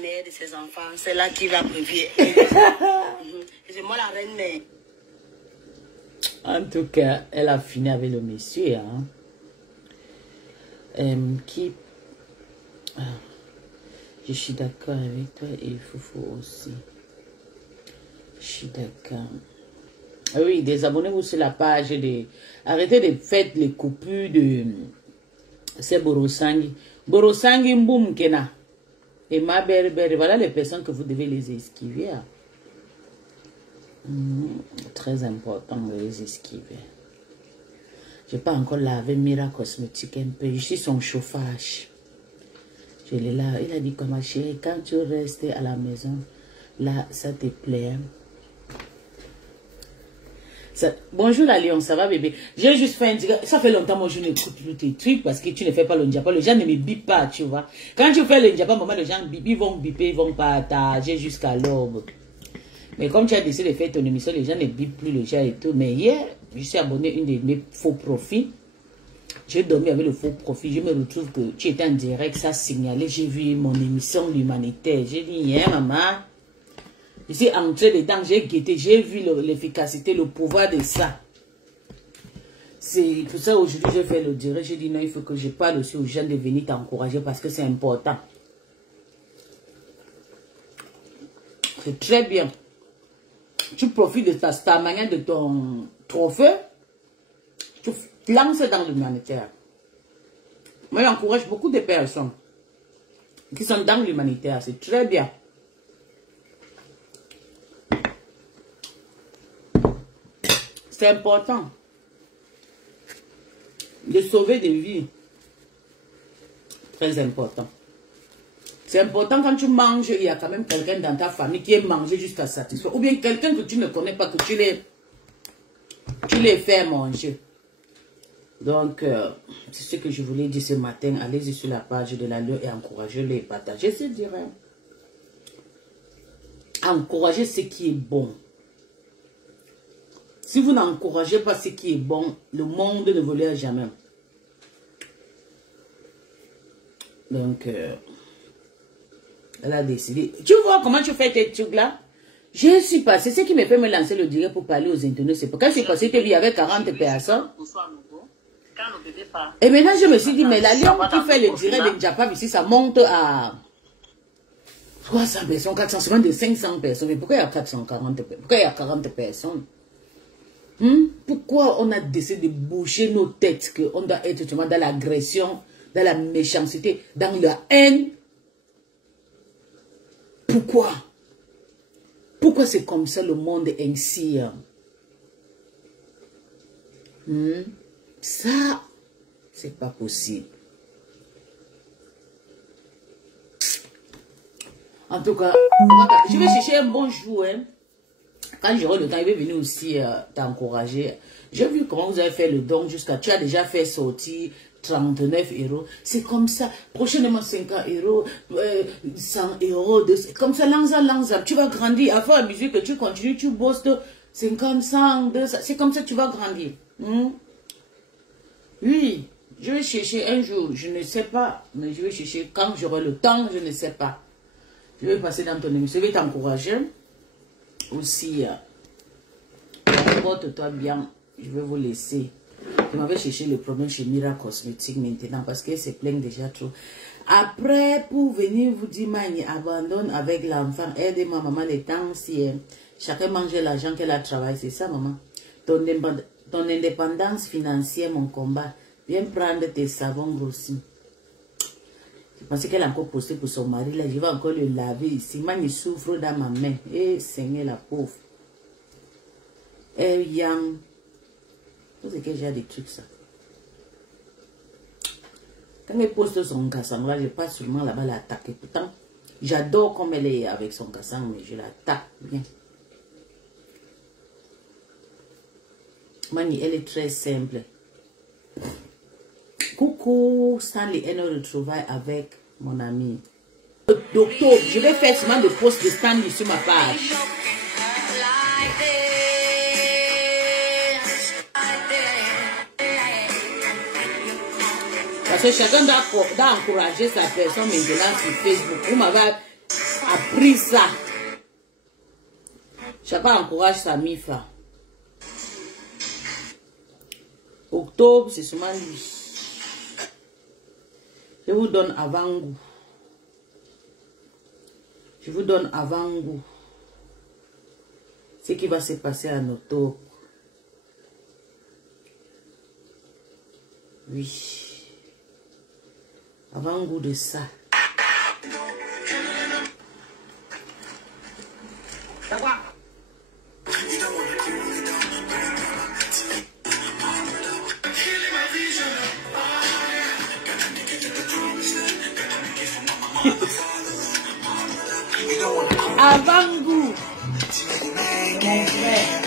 mère de ses enfants, c'est là qui va prévenir. C'est moi la reine mère. En tout cas, elle a fini avec le monsieur. Hein, je suis d'accord avec toi et Foufou aussi. Je suis d'accord. Oui, désabonnez-vous sur la page. Arrêtez de faire les coupures de ces Borosangi. Borosangi Mboum Kena. Et ma belle, voilà les personnes que vous devez les esquiver. Hein. Très important de les esquiver. Je n'ai pas encore lavé Mira Cosmétique un peu. Je suis son chauffage. Je l'ai là. Il a dit comme ma chérie, quand tu restes à la maison, là, ça te plaît. Bonjour la Lion, ça va bébé? J'ai juste fait un direct. Ça fait longtemps moi je n'écoute plus tes trucs parce que tu ne fais pas le Ndiapa. Les gens ne me bipent pas, tu vois. Quand tu fais le Ndiapa, maman, les gens bipent, ils vont biper, ils vont partager jusqu'à l'aube. Mais comme tu as décidé de faire ton émission, les gens ne bipent plus le chat et tout. Mais hier, je suis abonné à une de mes faux profils. J'ai dormi avec le faux profil. Je me retrouve que tu étais en direct, ça signalait. J'ai vu mon émission L'Humanitaire. J'ai dit, hier maman. Je suis entré dedans, j'ai guetté, j'ai vu l'efficacité, le pouvoir de ça. C'est pour ça aujourd'hui j'ai fait le direct. J'ai dit non, il faut que je parle aussi aux gens de venir t'encourager parce que c'est important. C'est très bien. Tu profites de ta manière de ton trophée. Tu lances dans l'humanitaire. Moi, j'encourage beaucoup de personnes qui sont dans l'humanitaire. C'est très bien. C'est important de sauver des vies. Très important. C'est important quand tu manges, il y a quand même quelqu'un dans ta famille qui est mangé jusqu'à satisfaire. Ou bien quelqu'un que tu ne connais pas, que tu les fais manger. Donc, c'est ce que je voulais dire ce matin. Allez-y sur la page de la Loi et encouragez-les et partagez. Je dirais. Encouragez ce qui est bon. Si vous n'encouragez pas ce qui est bon, le monde ne volera jamais. Donc, elle a décidé. Tu vois comment tu fais tes trucs là? Je suis passé. Ce qui me fait me lancer le direct pour parler aux internautes, c'est quand je suis passé, tu vis avec 40 personnes. Et maintenant, je me suis dit, mais la Lion qui fait le direct de Ndiapa ici, ça monte à 300 personnes, 400, souvent de 500 personnes. Mais pourquoi il y a 440 personnes? Pourquoi il y a 40 personnes? Pourquoi on a décidé de boucher nos têtes, qu'on doit être dans l'agression, dans la méchanceté, dans la haine? Pourquoi? Pourquoi c'est comme ça le monde est ainsi? Ça, c'est pas possible. En tout cas, je vais chercher un bon joueur. Quand j'aurai le temps, il va venir aussi t'encourager. J'ai vu comment vous avez fait le don jusqu'à... Tu as déjà fait sortir 39 €. C'est comme ça. Prochainement, 50 €, 100 €. Comme ça, l'ensemble. Tu vas grandir. À faire la musique, tu continues, tu bosses de 50, 100, 200. C'est comme ça que tu vas grandir. Oui, je vais chercher un jour. Je ne sais pas, mais je vais chercher quand j'aurai le temps. Je ne sais pas. Je vais passer dans ton émission. Je vais t'encourager. Aussi, comporte-toi bien. Je vais vous laisser. Je m'avais cherché le problème chez Mira Cosmétique maintenant parce qu'elle se plaint déjà trop. Après, pour venir vous dire, Mani, abandonne avec l'enfant, aide ma maman les temps si chacun mange l'argent qu'elle a travaillé. C'est ça, maman. Ton indépendance financière, mon combat. Viens prendre tes savons grossis. Je pensais qu'elle a encore posté pour son mari. Là, je vais encore le laver ici. Mani souffre dans ma main. Eh, Seigneur, la pauvre. Eh, Yang. C'est que j'ai des trucs ça. Quand elle poste son cassang là, je passe seulement là-bas l'attaquer. Pourtant, j'adore comme elle est avec son cassang, mais je l'attaque bien. Mani, elle est très simple. Coucou, Stanley, elle nous retrouvaille avec mon ami. D'octobre, je vais faire seulement des posts de Stanley sur ma page. Parce que chacun doit encourager sa personne maintenant sur Facebook. Vous m'avez appris ça. Chacun encourage sa mifa. Octobre, c'est seulement lui. Je vous donne avant-goût. Je vous donne avant-goût. Ce qui va se passer en octobre. Oui. Avant-goût de ça. Avant-goût. Mon frère.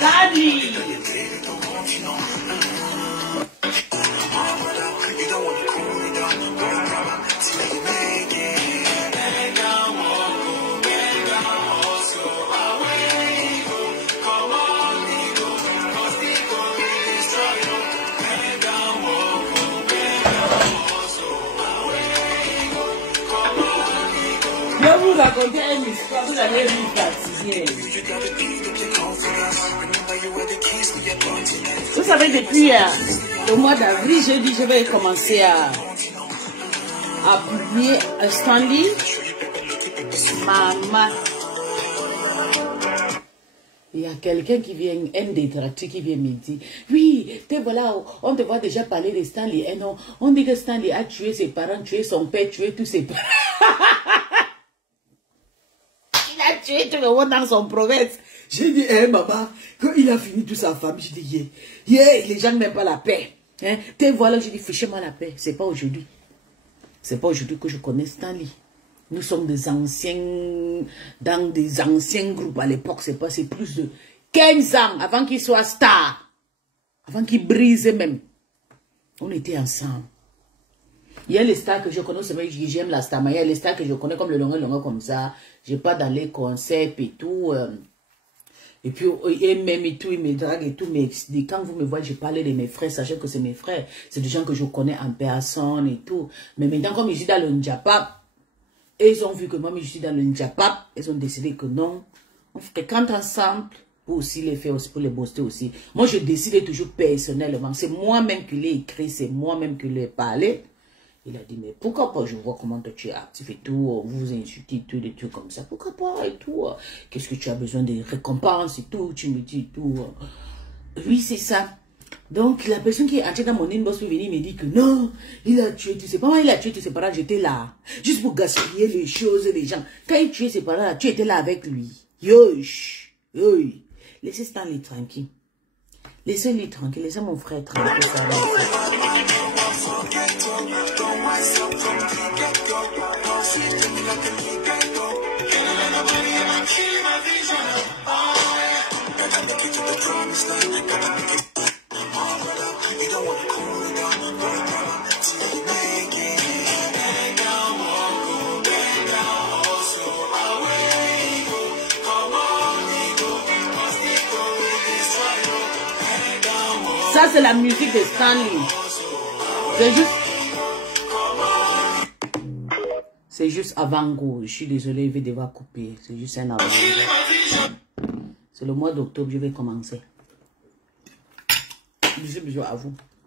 Daddy. Je vais vous raconter une histoire, vous allez vous fatiguer. Vous savez, depuis le mois d'avril, j'ai dit je vais commencer à publier un Stanley. Maman. Il y a quelqu'un qui vient, un détracteur qui vient me dire, oui, voilà, on te voit déjà parler de Stanley. Et non, on dit que Stanley a tué ses parents, tué son père, tué tous ses parents. Il a tué tout le monde dans son province. J'ai dit, maman, quand il a fini toute sa famille, j'ai dit, les gens n'aiment pas la paix. Hein? Voilà, j'ai dit, fichez-moi la paix. C'est pas aujourd'hui. C'est pas aujourd'hui que je connais Stanley. Nous sommes des anciens, dans des anciens groupes à l'époque. C'est plus de 15 ans avant qu'il soit star. Avant qu'il brise même. On était ensemble. Il y a les stars que je connais, c'est vrai que j'aime la star, mais il y a les stars que je connais comme le long comme ça. Je pas dans les concerts et tout. Et puis, même et tout, ils me draguent et tout. Mais quand vous me voyez, je parlais de mes frères, sachez que c'est mes frères. C'est des gens que je connais en personne et tout. Mais maintenant, comme je suis dans le Njapap, et ils ont vu que moi, je suis dans le Njapap, ils ont décidé que non. On fréquente ensemble pour aussi les faire, aussi pour les booster aussi. Moi, je décide toujours personnellement. C'est moi-même qui l'ai écrit, c'est moi-même qui l'ai parlé. Il a dit, mais pourquoi pas, je vois comment toi tu es actif et tout, vous vous insultez tout, des trucs comme ça, pourquoi pas et tout, qu'est-ce que tu as besoin de récompenses et tout, tu me dis tout. Oui, c'est ça. Donc, la personne qui est entrée dans mon inbox peut venir me dire que non, il a tué tous ses parents, il a tué tous ses parents, j'étais là. Juste pour gaspiller les choses et les gens. Quand il tuait ses parents, tu étais là avec lui. Yosh, yoy. Laissez Stanley tranquille. Laissez-lui tranquille, laissez mon frère tranquille. Ça, c'est la musique de Stanley. C'est juste avant-goût. Je suis désolée, je vais devoir couper. C'est juste un avant-goût. C'est le mois d'octobre, je vais commencer. Je suis besoin à vous.